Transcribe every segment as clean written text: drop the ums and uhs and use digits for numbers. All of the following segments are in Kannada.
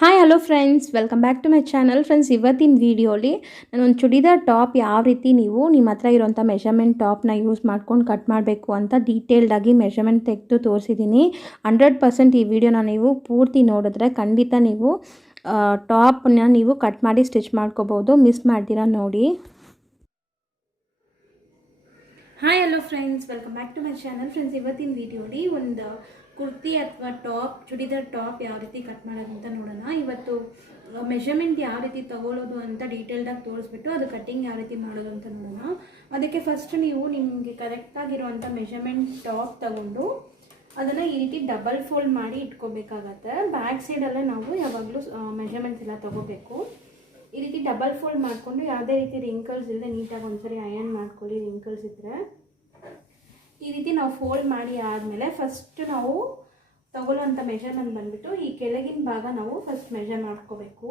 Hi hello friends, welcome back to my channel. Friends, ಇವತ್ತಿನ ವೀಡಿಯೋಲಿ ನಾನೊಂದು ಚೂಡಿದಾರ್ ಟಾಪ್ ಯಾವ ರೀತಿ ನೀವು ನಿಮ್ಮ ಹತ್ರ ಇರೋಂಥ ಮೆಷರ್ಮೆಂಟ್ ಟಾಪ್ನ ಯೂಸ್ ಮಾಡ್ಕೊಂಡು ಕಟ್ ಮಾಡಬೇಕು ಅಂತ ಡೀಟೇಲ್ಡಾಗಿ ಮೆಷರ್ಮೆಂಟ್ ತೆಗೆದು ತೋರಿಸಿದ್ದೀನಿ. 100% ಈ ವಿಡಿಯೋನ ನೀವು ಪೂರ್ತಿ ನೋಡಿದ್ರೆ ಖಂಡಿತ ನೀವು ಟಾಪ್ನ ನೀವು ಕಟ್ ಮಾಡಿ ಸ್ಟಿಚ್ ಮಾಡ್ಕೋಬೋದು. ಮಿಸ್ ಮಾಡ್ತೀರಾ ನೋಡಿ. Hi hello friends, welcome back to my channel. Friends, ಇವತ್ತಿನ ವೀಡಿಯೋಲಿ ಒಂದು ಕುರ್ತಿ ಅಥವಾ ಟಾಪ್, ಚೂಡಿದಾರ್ ಟಾಪ್ ಯಾವ ರೀತಿ ಕಟ್ ಮಾಡೋದು ಅಂತ ನೋಡೋಣ. ಇವತ್ತು ಮೆಷರ್ಮೆಂಟ್ ಯಾವ ರೀತಿ ತಗೊಳ್ಳೋದು ಅಂತ ಡೀಟೇಲ್ಡಾಗಿ ತೋರಿಸ್ಬಿಟ್ಟು ಅದು ಕಟ್ಟಿಂಗ್ ಯಾವ ರೀತಿ ಮಾಡೋದು ಅಂತ ನೋಡೋಣ. ಅದಕ್ಕೆ ಫಸ್ಟ್ ನೀವು ನಿಮಗೆ ಕರೆಕ್ಟಾಗಿರುವಂಥ ಮೆಷರ್ಮೆಂಟ್ ಟಾಪ್ ತಗೊಂಡು ಅದನ್ನು ಈ ರೀತಿ ಡಬಲ್ ಫೋಲ್ಡ್ ಮಾಡಿ ಇಟ್ಕೋಬೇಕಾಗತ್ತೆ. ಬ್ಯಾಕ್ ಸೈಡಲ್ಲೇ ನಾವು ಯಾವಾಗಲೂ ಮೆಷರ್ಮೆಂಟ್ಸ್ ಎಲ್ಲ ತೊಗೋಬೇಕು. ಈ ರೀತಿ ಡಬಲ್ ಫೋಲ್ಡ್ ಮಾಡಿಕೊಂಡು ಯಾವುದೇ ರೀತಿ ರಿಂಕಲ್ಸ್ ಇಲ್ಲದೆ ನೀಟಾಗಿ ಒಂದ್ಸರಿ ಅಯರ್ನ್ ಮಾಡ್ಕೊಳ್ಳಿ. ರಿಂಕಲ್ಸ್ ಇದ್ದರೆ ಈ ರೀತಿ ನಾವು ಫೋಲ್ಡ್ ಮಾಡಿ ಆದಮೇಲೆ ಫಸ್ಟ್ ನಾವು ತಗೊಳ್ಳೋಂಥ ಮೆಷರ್ಮೆಂಟ್ ಬಂದುಬಿಟ್ಟು ಈ ಕೆಳಗಿನ ಭಾಗ ನಾವು ಫಸ್ಟ್ ಮೆಷರ್ ಮಾಡ್ಕೋಬೇಕು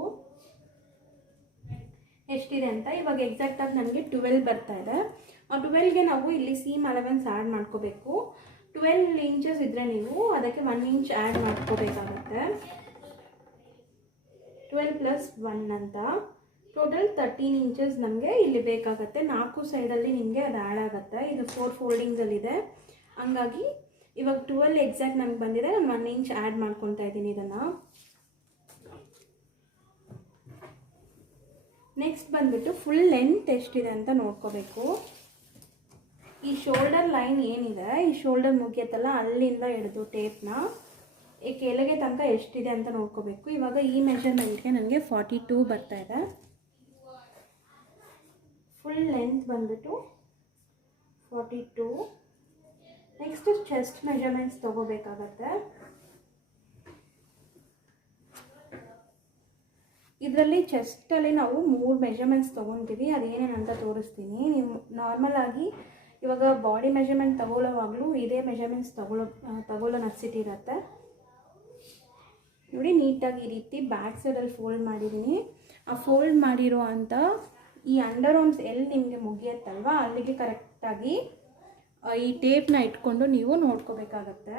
ಎಷ್ಟಿದೆ ಅಂತ. ಇವಾಗ ಎಕ್ಸಾಕ್ಟಾಗಿ ನನಗೆ 12 ಬರ್ತಾ ಇದೆ. ಆ 12ಗೆ ನಾವು ಇಲ್ಲಿ ಸೀಮ್ ಅಲೆವೆನ್ಸ್ ಆ್ಯಡ್ ಮಾಡ್ಕೋಬೇಕು. 12 ಇಂಚಸ್ ಇದ್ದರೆ ನೀವು ಅದಕ್ಕೆ 1 ಇಂಚ್ ಆ್ಯಡ್ ಮಾಡ್ಕೋಬೇಕಾಗತ್ತೆ. 12 + 1 ಅಂತ ಟೋಟಲ್ 13 ಇಂಚಸ್ ನಮಗೆ ಇಲ್ಲಿ ಬೇಕಾಗುತ್ತೆ. 4 ಸೈಡಲ್ಲಿ ನಿಮಗೆ ಅದು ಆ್ಯಡ್ ಆಗುತ್ತೆ. ಇದು 4 ಫೋಲ್ಡಿಂಗ್ಸಲ್ಲಿದೆ. ಹಂಗಾಗಿ ಇವಾಗ 12 ಎಕ್ಸಾಕ್ಟ್ ನಮ್ಗೆ ಬಂದಿದೆ. ನಾನು 1 ಇಂಚ್ ಆ್ಯಡ್ ಮಾಡ್ಕೊತಾ ಇದ್ದೀನಿ ಇದನ್ನು. ನೆಕ್ಸ್ಟ್ ಬಂದುಬಿಟ್ಟು ಫುಲ್ ಲೆಂತ್ ಎಷ್ಟಿದೆ ಅಂತ ನೋಡ್ಕೋಬೇಕು. ಈ ಶೋಲ್ಡರ್ ಲೈನ್ ಏನಿದೆ, ಈ ಶೋಲ್ಡರ್ ಮುಗಿಯತ್ತಲ್ಲ, ಅಲ್ಲಿಂದ ಹಿಡಿದು ಟೇಪ್ನ ಈ ಕೆಳಗೆ ತನಕ ಎಷ್ಟಿದೆ ಅಂತ ನೋಡ್ಕೋಬೇಕು. ಇವಾಗ ಈ ಮೆಷರ್ಮೆಂಟ್ಗೆ ನನಗೆ 42 ಬರ್ತಾ ಇದೆ. ಫುಲ್ ಲೆಂತ್ ಬಂದುಬಿಟ್ಟು 42. ನೆಕ್ಸ್ಟ್ ಚೆಸ್ಟ್ ಮೆಷರ್ಮೆಂಟ್ಸ್ ತೊಗೋಬೇಕಾಗತ್ತೆ. ಇದರಲ್ಲಿ ಚೆಸ್ಟಲ್ಲಿ ನಾವು 3 ಮೆಷರ್ಮೆಂಟ್ಸ್ ತೊಗೊತೀವಿ. ಅದೇನೇನಂತ ತೋರಿಸ್ತೀನಿ. ನೀವು ನಾರ್ಮಲ್ ಆಗಿ ಇವಾಗ ಬಾಡಿ ಮೆಷರ್ಮೆಂಟ್ ತಗೊಳ್ಳೋವಾಗಲೂ ಇದೇ ಮೆಷರ್ಮೆಂಟ್ಸ್ ತಗೊಳ್ಳೋ ನೆಸಿಟಿ ಇರುತ್ತೆ. ನೋಡಿ, ನೀಟಾಗಿ ಈ ರೀತಿ ಬ್ಯಾಕ್ ಸೈಡಲ್ಲಿ ಫೋಲ್ಡ್ ಮಾಡಿದ್ದೀನಿ. ಆ ಫೋಲ್ಡ್ ಮಾಡಿರೋ ಅಂಥ ಈ ಅಂಡರ್ ಆರ್ಮ್ಸ್ ಎಲ್ಲಿ ನಿಮಗೆ ಮುಗಿಯತ್ತಲ್ವ ಅಲ್ಲಿಗೆ ಕರೆಕ್ಟಾಗಿ ಈ ಟೇಪ್ನ ಇಟ್ಕೊಂಡು ನೀವು ನೋಡ್ಕೋಬೇಕಾಗತ್ತೆ.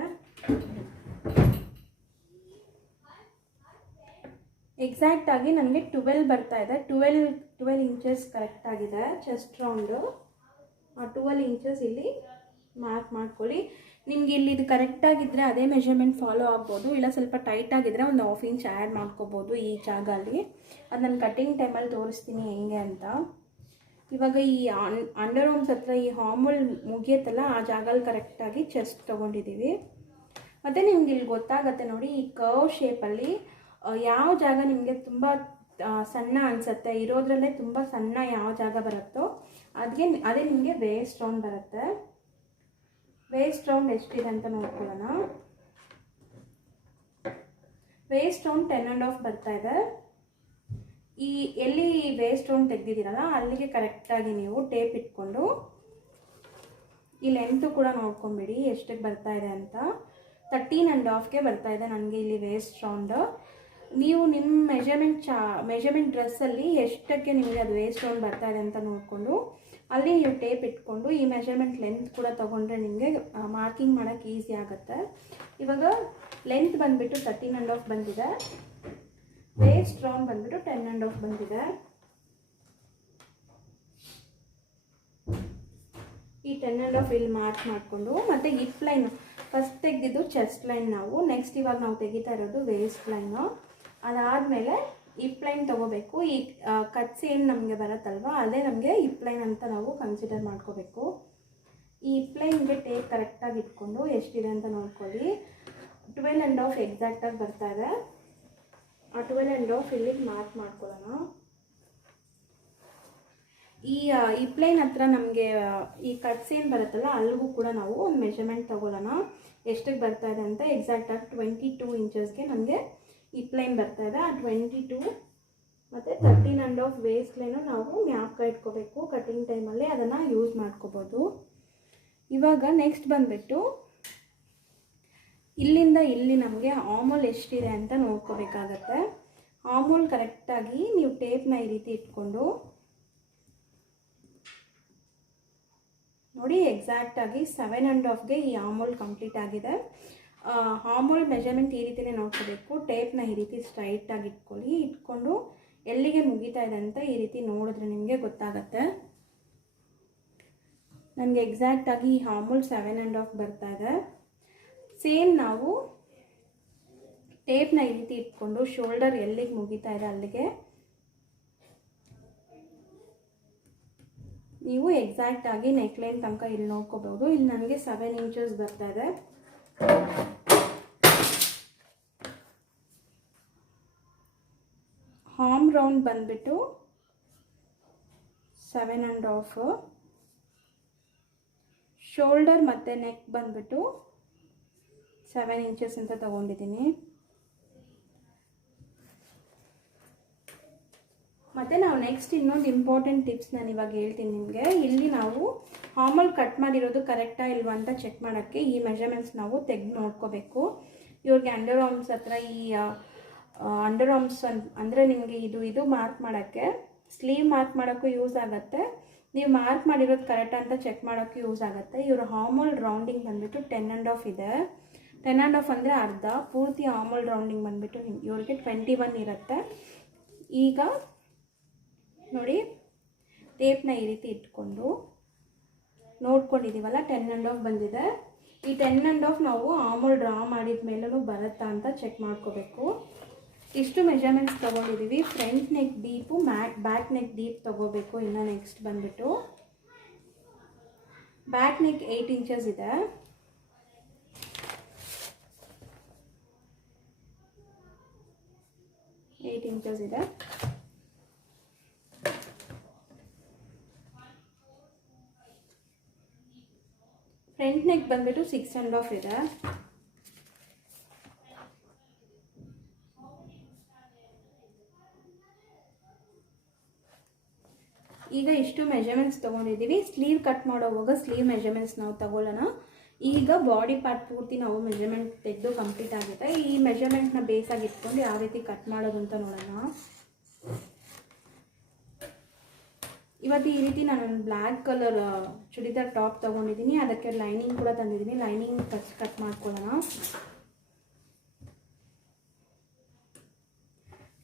ಎಕ್ಸಾಕ್ಟಾಗಿ ನನಗೆ 12 ಬರ್ತಾ ಇದೆ. 12 ಇಂಚಸ್ ಕರೆಕ್ಟಾಗಿದೆ ಚೆಸ್ಟ್ ರೌಂಡು. ಆ 12 ಇಂಚಸ್ ಇಲ್ಲಿ ಮಾರ್ಕ್ ಮಾಡ್ಕೊಳ್ಳಿ. ನಿಮ್ಗೆ ಇಲ್ಲಿ ಇದು ಕರೆಕ್ಟಾಗಿದ್ದರೆ ಅದೇ ಮೆಷರ್ಮೆಂಟ್ ಫಾಲೋ ಆಗ್ಬೋದು. ಇಲ್ಲ ಸ್ವಲ್ಪ ಟೈಟಾಗಿದ್ದರೆ ಒಂದು 1/2 ಇಂಚ್ ಆ್ಯಡ್ ಮಾಡ್ಕೋಬೋದು ಈ ಜಾಗ ಅಲ್ಲಿ. ಅದು ನಾನು ಕಟ್ಟಿಂಗ್ ಟೈಮಲ್ಲಿ ತೋರಿಸ್ತೀನಿ ಹೆಂಗೆ ಅಂತ. ಇವಾಗ ಈ ಅಂಡರ್ ಆರ್ಮ್ಸ್ ಹತ್ರ ಈ ಹಾರ್ಮೋಲ್ ಮುಗಿಯತ್ತಲ್ಲ, ಆ ಜಾಗಲ್ಲಿ ಕರೆಕ್ಟಾಗಿ ಚೆಸ್ಟ್ ತೊಗೊಂಡಿದ್ದೀವಿ. ಮತ್ತು ನಿಮ್ಗೆ ಇಲ್ಲಿ ಗೊತ್ತಾಗುತ್ತೆ ನೋಡಿ, ಈ ಕರ್ವ್ ಶೇಪಲ್ಲಿ ಯಾವ ಜಾಗ ನಿಮಗೆ ತುಂಬ ಸಣ್ಣ ಅನಿಸುತ್ತೆ, ಇರೋದ್ರಲ್ಲೇ ತುಂಬ ಸಣ್ಣ ಯಾವ ಜಾಗ ಬರುತ್ತೋ ಅದೇ ನಿಮಗೆ ವೇಸ್ಟ್ ರೌಂಡ್ ಬರುತ್ತೆ. ವೇಸ್ಟ್ ರೌಂಡ್ ಎಷ್ಟಿದೆ ಅಂತ ನೋಡ್ಕೊಳ್ಳೋಣ. ವೇಸ್ಟ್ ರೌಂಡ್ 10.5 ಬರ್ತಾ ಇದೆ. ಈ ಎಲ್ಲಿ ವೇಸ್ಟ್ ರೌಂಡ್ ತೆಗೆದಿದ್ದೀರಲ್ಲ ಅಲ್ಲಿಗೆ ಕರೆಕ್ಟಾಗಿ ನೀವು ಟೇಪ್ ಇಟ್ಕೊಂಡು ಈ ಲೆಂತು ಕೂಡ ನೋಡ್ಕೊಂಬಿಡಿ ಎಷ್ಟಕ್ಕೆ ಬರ್ತಾ ಇದೆ ಅಂತ. 13.5ಗೆ ಬರ್ತಾ ಇದೆ ನನಗೆ ಇಲ್ಲಿ ವೇಸ್ಟ್ ರೌಂಡ್. ನೀವು ನಿಮ್ಮ ಮೆಷರ್ಮೆಂಟ್ ಡ್ರೆಸ್ಸಲ್ಲಿ ಎಷ್ಟಕ್ಕೆ ನಿಮಗೆ ಅದು ವೇಸ್ಟ್ ರೌಂಡ್ ಬರ್ತಾ ಇದೆ ಅಂತ ನೋಡಿಕೊಂಡು ಅಲ್ಲಿ ನೀವು ಟೇಪ್ ಇಟ್ಕೊಂಡು ಈ ಮೆಷರ್ಮೆಂಟ್ ಲೆಂತ್ ಕೂಡ ತೊಗೊಂಡ್ರೆ ನಿಮಗೆ ಮಾರ್ಕಿಂಗ್ ಮಾಡೋಕ್ಕೆ ಈಸಿ ಆಗುತ್ತೆ. ಇವಾಗ ಲೆಂತ್ ಬಂದುಬಿಟ್ಟು 13.5 ಬಂದಿದೆ. ವೇಸ್ಟ್ ರೌಂಡ್ ಬಂದುಬಿಟ್ಟು 10.5 ಬಂದಿದೆ. ಈ 10.5 ಇಲ್ಲಿ ಮಾರ್ಕ್ ಮಾಡಿಕೊಂಡು ಮತ್ತು ಹಿಪ್ ಲೈನು ಫಸ್ಟ್ ತೆಗೆದಿದ್ದು ಚೆಸ್ಟ್ ಲೈನ್ ನಾವು. ನೆಕ್ಸ್ಟ್ ಇವಾಗ ನಾವು ತೆಗಿತಾ ಇರೋದು ವೇಸ್ಟ್ ಲೈನು. ಅದಾದಮೇಲೆ ಹಿಪ್ ಲೈನ್ ತೊಗೋಬೇಕು. ಈ ಕಟ್ಸ್ ಏನು ನಮಗೆ ಬರುತ್ತಲ್ವ ಅದೇ ನಮಗೆ ಹಿಪ್ ಲೈನ್ ಅಂತ ನಾವು ಕನ್ಸಿಡರ್ ಮಾಡ್ಕೋಬೇಕು. ಈ ಹಿಪ್ ಲೈನ್ಗೆ ಟೇಪ್ ಕರೆಕ್ಟಾಗಿ ಇಟ್ಕೊಂಡು ಎಷ್ಟಿದೆ ಅಂತ ನೋಡ್ಕೊಳ್ಳಿ. 12.5 ಎಕ್ಸಾಕ್ಟಾಗಿ ಬರ್ತಾ ಇದೆ. ಆ 12.5 ಇಲ್ಲಿಗೆ ಮಾರ್ಕ್ ಮಾಡ್ಕೊಳ್ಳೋಣ. ಈ ಹಿಪ್ ಲೈನ್ ಹತ್ರ ನಮಗೆ ಈ ಕಟ್ಸ್ ಏನು ಬರುತ್ತಲ್ಲ ಅಲ್ಲಿಗೂ ಕೂಡ ನಾವು ಒಂದು ಮೆಷರ್ಮೆಂಟ್ ತೊಗೊಳ್ಳೋಣ ಎಷ್ಟಕ್ಕೆ ಬರ್ತಾ ಇದೆ ಅಂತ. ಎಕ್ಸಾಕ್ಟಾಗಿ 22 ಇಂಚಸ್ಗೆ ನಮಗೆ ಹಿಪ್ ಲೈನ್ ಬರ್ತಾ ಇದೆ. ಆ 22 ಮತ್ತು 13.5 ವೇಸ್ಟ್ ಲೈನು ನಾವು ಮ್ಯಾಪ್ಗೆ ಇಟ್ಕೋಬೇಕು. ಕಟ್ಟಿಂಗ್ ಟೈಮಲ್ಲಿ ಅದನ್ನು ಯೂಸ್ ಮಾಡ್ಕೋಬೋದು. ಇವಾಗ ನೆಕ್ಸ್ಟ್ ಬಂದುಬಿಟ್ಟು ಇಲ್ಲಿಂದ ಇಲ್ಲಿ ನಮಗೆ ಆಮೋಲ್ ಎಷ್ಟಿದೆ ಅಂತ ನೋಡ್ಕೋಬೇಕಾಗತ್ತೆ. ಆಮೋಲ್ ಕರೆಕ್ಟಾಗಿ ನೀವು ಟೇಪ್ನ ಈ ರೀತಿ ಇಟ್ಕೊಂಡು ನೋಡಿ, ಎಕ್ಸಾಕ್ಟಾಗಿ 7.5ಗೆ ಈ ಆಮೋಲ್ ಕಂಪ್ಲೀಟ್ ಆಗಿದೆ. ಹಾರ್ಮೋಲ್ ಮೆಜರ್ಮೆಂಟ್ ಈ ರೀತಿಯೇ ನೋಡ್ಕೋಬೇಕು. ಟೇಪ್ನ ಈ ರೀತಿ ಸ್ಟ್ರೈಟಾಗಿ ಇಟ್ಕೊಳ್ಳಿ. ಇಟ್ಕೊಂಡು ಎಲ್ಲಿಗೆ ಮುಗಿತಾ ಇದೆ ಅಂತ ಈ ರೀತಿ ನೋಡಿದ್ರೆ ನಿಮಗೆ ಗೊತ್ತಾಗತ್ತೆ. ನನಗೆ ಎಕ್ಸಾಕ್ಟಾಗಿ ಹಾರ್ಮೋಲ್ 7.5 ಬರ್ತಾ ಇದೆ. ಸೇಮ್ ನಾವು ಟೇಪ್ನ ಈ ರೀತಿ ಇಟ್ಕೊಂಡು ಶೋಲ್ಡರ್ ಎಲ್ಲಿಗೆ ಮುಗಿತಾ ಇದೆ ಅಲ್ಲಿಗೆ ನೀವು ಎಕ್ಸಾಕ್ಟಾಗಿ ನೆಕ್ಲೈನ್ ತನಕ ಇಲ್ಲಿ ನೋಡ್ಕೋಬಹುದು. ಇಲ್ಲಿ ನನಗೆ 7 ಇಂಚಸ್ ಬರ್ತಾ ಇದೆ. ಹಾರ್ಮ್ ರೌಂಡ್ ಬಂದ್ಬಿಟ್ಟು 7.5, ಶೋಲ್ಡರ್ ಮತ್ತು ನೆಕ್ ಬಂದ್ಬಿಟ್ಟು 7 ಇಂಚಸ್ ಅಂತ ತಗೊಂಡಿದ್ದೀನಿ. ಮತ್ತು ನಾವು ನೆಕ್ಸ್ಟ್ ಇನ್ನೊಂದು ಇಂಪಾರ್ಟೆಂಟ್ ಟಿಪ್ಸ್ ನಾನು ಇವಾಗ ಹೇಳ್ತೀನಿ ನಿಮಗೆ. ಇಲ್ಲಿ ನಾವು ಹಾರ್ಮಲ್ ಕಟ್ ಮಾಡಿರೋದು ಕರೆಕ್ಟಾ ಇಲ್ವಾ ಅಂತ ಚೆಕ್ ಮಾಡೋಕ್ಕೆ ಈ ಮೆಜರ್ಮೆಂಟ್ಸ್ ನಾವು ತೆಗೆದು ನೋಡ್ಕೋಬೇಕು. ಇವ್ರಿಗೆ ಅಂಡರ್ ಆರ್ಮ್ಸ್ ಹತ್ರ ಈ ಅಂಡರ್ ಆರ್ಮ್ಸ್ ಅಂದರೆ ನಿಮಗೆ ಇದು ಮಾರ್ಕ್ ಮಾಡೋಕ್ಕೆ, ಸ್ಲೀವ್ ಮಾರ್ಕ್ ಮಾಡೋಕ್ಕೂ ಯೂಸ್ ಆಗುತ್ತೆ. ನೀವು ಮಾರ್ಕ್ ಮಾಡಿರೋದು ಕರೆಕ್ಟಾ ಅಂತ ಚೆಕ್ ಮಾಡೋಕ್ಕೂ ಯೂಸ್ ಆಗುತ್ತೆ. ಇವರು ಹಾರ್ಮಲ್ ರೌಂಡಿಂಗ್ ಬಂದುಬಿಟ್ಟು 10.5 ಇದೆ. 10.5 ಅಂದರೆ ಅರ್ಧ. ಪೂರ್ತಿ ಹಾರ್ಮಲ್ ರೌಂಡಿಂಗ್ ಬಂದುಬಿಟ್ಟು ಇವ್ರಿಗೆ 21 ಇರುತ್ತೆ. ಈಗ ನೋಡಿ, ಟೇಪ್ನ ಈ ರೀತಿ ಇಟ್ಕೊಂಡು ನೋಡ್ಕೊಂಡಿದ್ದೀವಲ್ಲ 10.5 ಬಂದಿದೆ. ಈ 10.5 ನಾವು ಹಾರ್ಮಲ್ ಡ್ರಾ ಮಾಡಿದ ಮೇಲೂ ಬರುತ್ತಾ ಅಂತ ಚೆಕ್ ಮಾಡ್ಕೋಬೇಕು. ಇಷ್ಟು ಮೆಜರ್ಮೆಂಟ್ಸ್ ತೊಗೊಂಡಿದ್ದೀವಿ. Front neck deep, back neck deep ತೊಗೋಬೇಕು. ಇನ್ನು ನೆಕ್ಸ್ಟ್ ಬಂದುಬಿಟ್ಟು ಬ್ಯಾಕ್ ನೆಕ್ 8 ಇಂಚಸ್ ಇದೆ. ಫ್ರಂಟ್ ನೆಕ್ ಬಂದ್ಬಿಟ್ಟು 6.5 ಇದೆ. ಈಗ ಇಷ್ಟು ಮೆಜರ್ಮೆಂಟ್ಸ್ ತೊಗೊಂಡಿದ್ದೀವಿ. ಸ್ಲೀವ್ ಕಟ್ ಮಾಡೋವಾಗ ಸ್ಲೀವ್ ಮೆಜರ್ಮೆಂಟ್ಸ್ ನಾವು ತಗೊಳ್ಳೋಣ. ಈಗ ಬಾಡಿ ಪಾರ್ಟ್ ಪೂರ್ತಿ ನಾವು ಮೆಜರ್ಮೆಂಟ್ ತೆಗೆದು ಕಂಪ್ಲೀಟ್ ಆಗುತ್ತೆ. ಈ ಮೆಜರ್ಮೆಂಟ್ನ ಬೇಸಾಗಿ ಇಟ್ಕೊಂಡು ಯಾವ ರೀತಿ ಕಟ್ ಮಾಡೋದು ಅಂತ ನೋಡೋಣ. ಇವತ್ತು ಈ ರೀತಿ ನಾನೊಂದು ಬ್ಲ್ಯಾಕ್ ಕಲರ್ ಚೂಡಿದಾರ್ ಟಾಪ್ ತೊಗೊಂಡಿದ್ದೀನಿ. ಅದಕ್ಕೆ ಲೈನಿಂಗ್ ಕೂಡ ತಂದಿದ್ದೀನಿ. ಲೈನಿಂಗ್ ಫಸ್ಟ್ ಕಟ್ ಮಾಡ್ಕೊಳ್ಳೋಣ.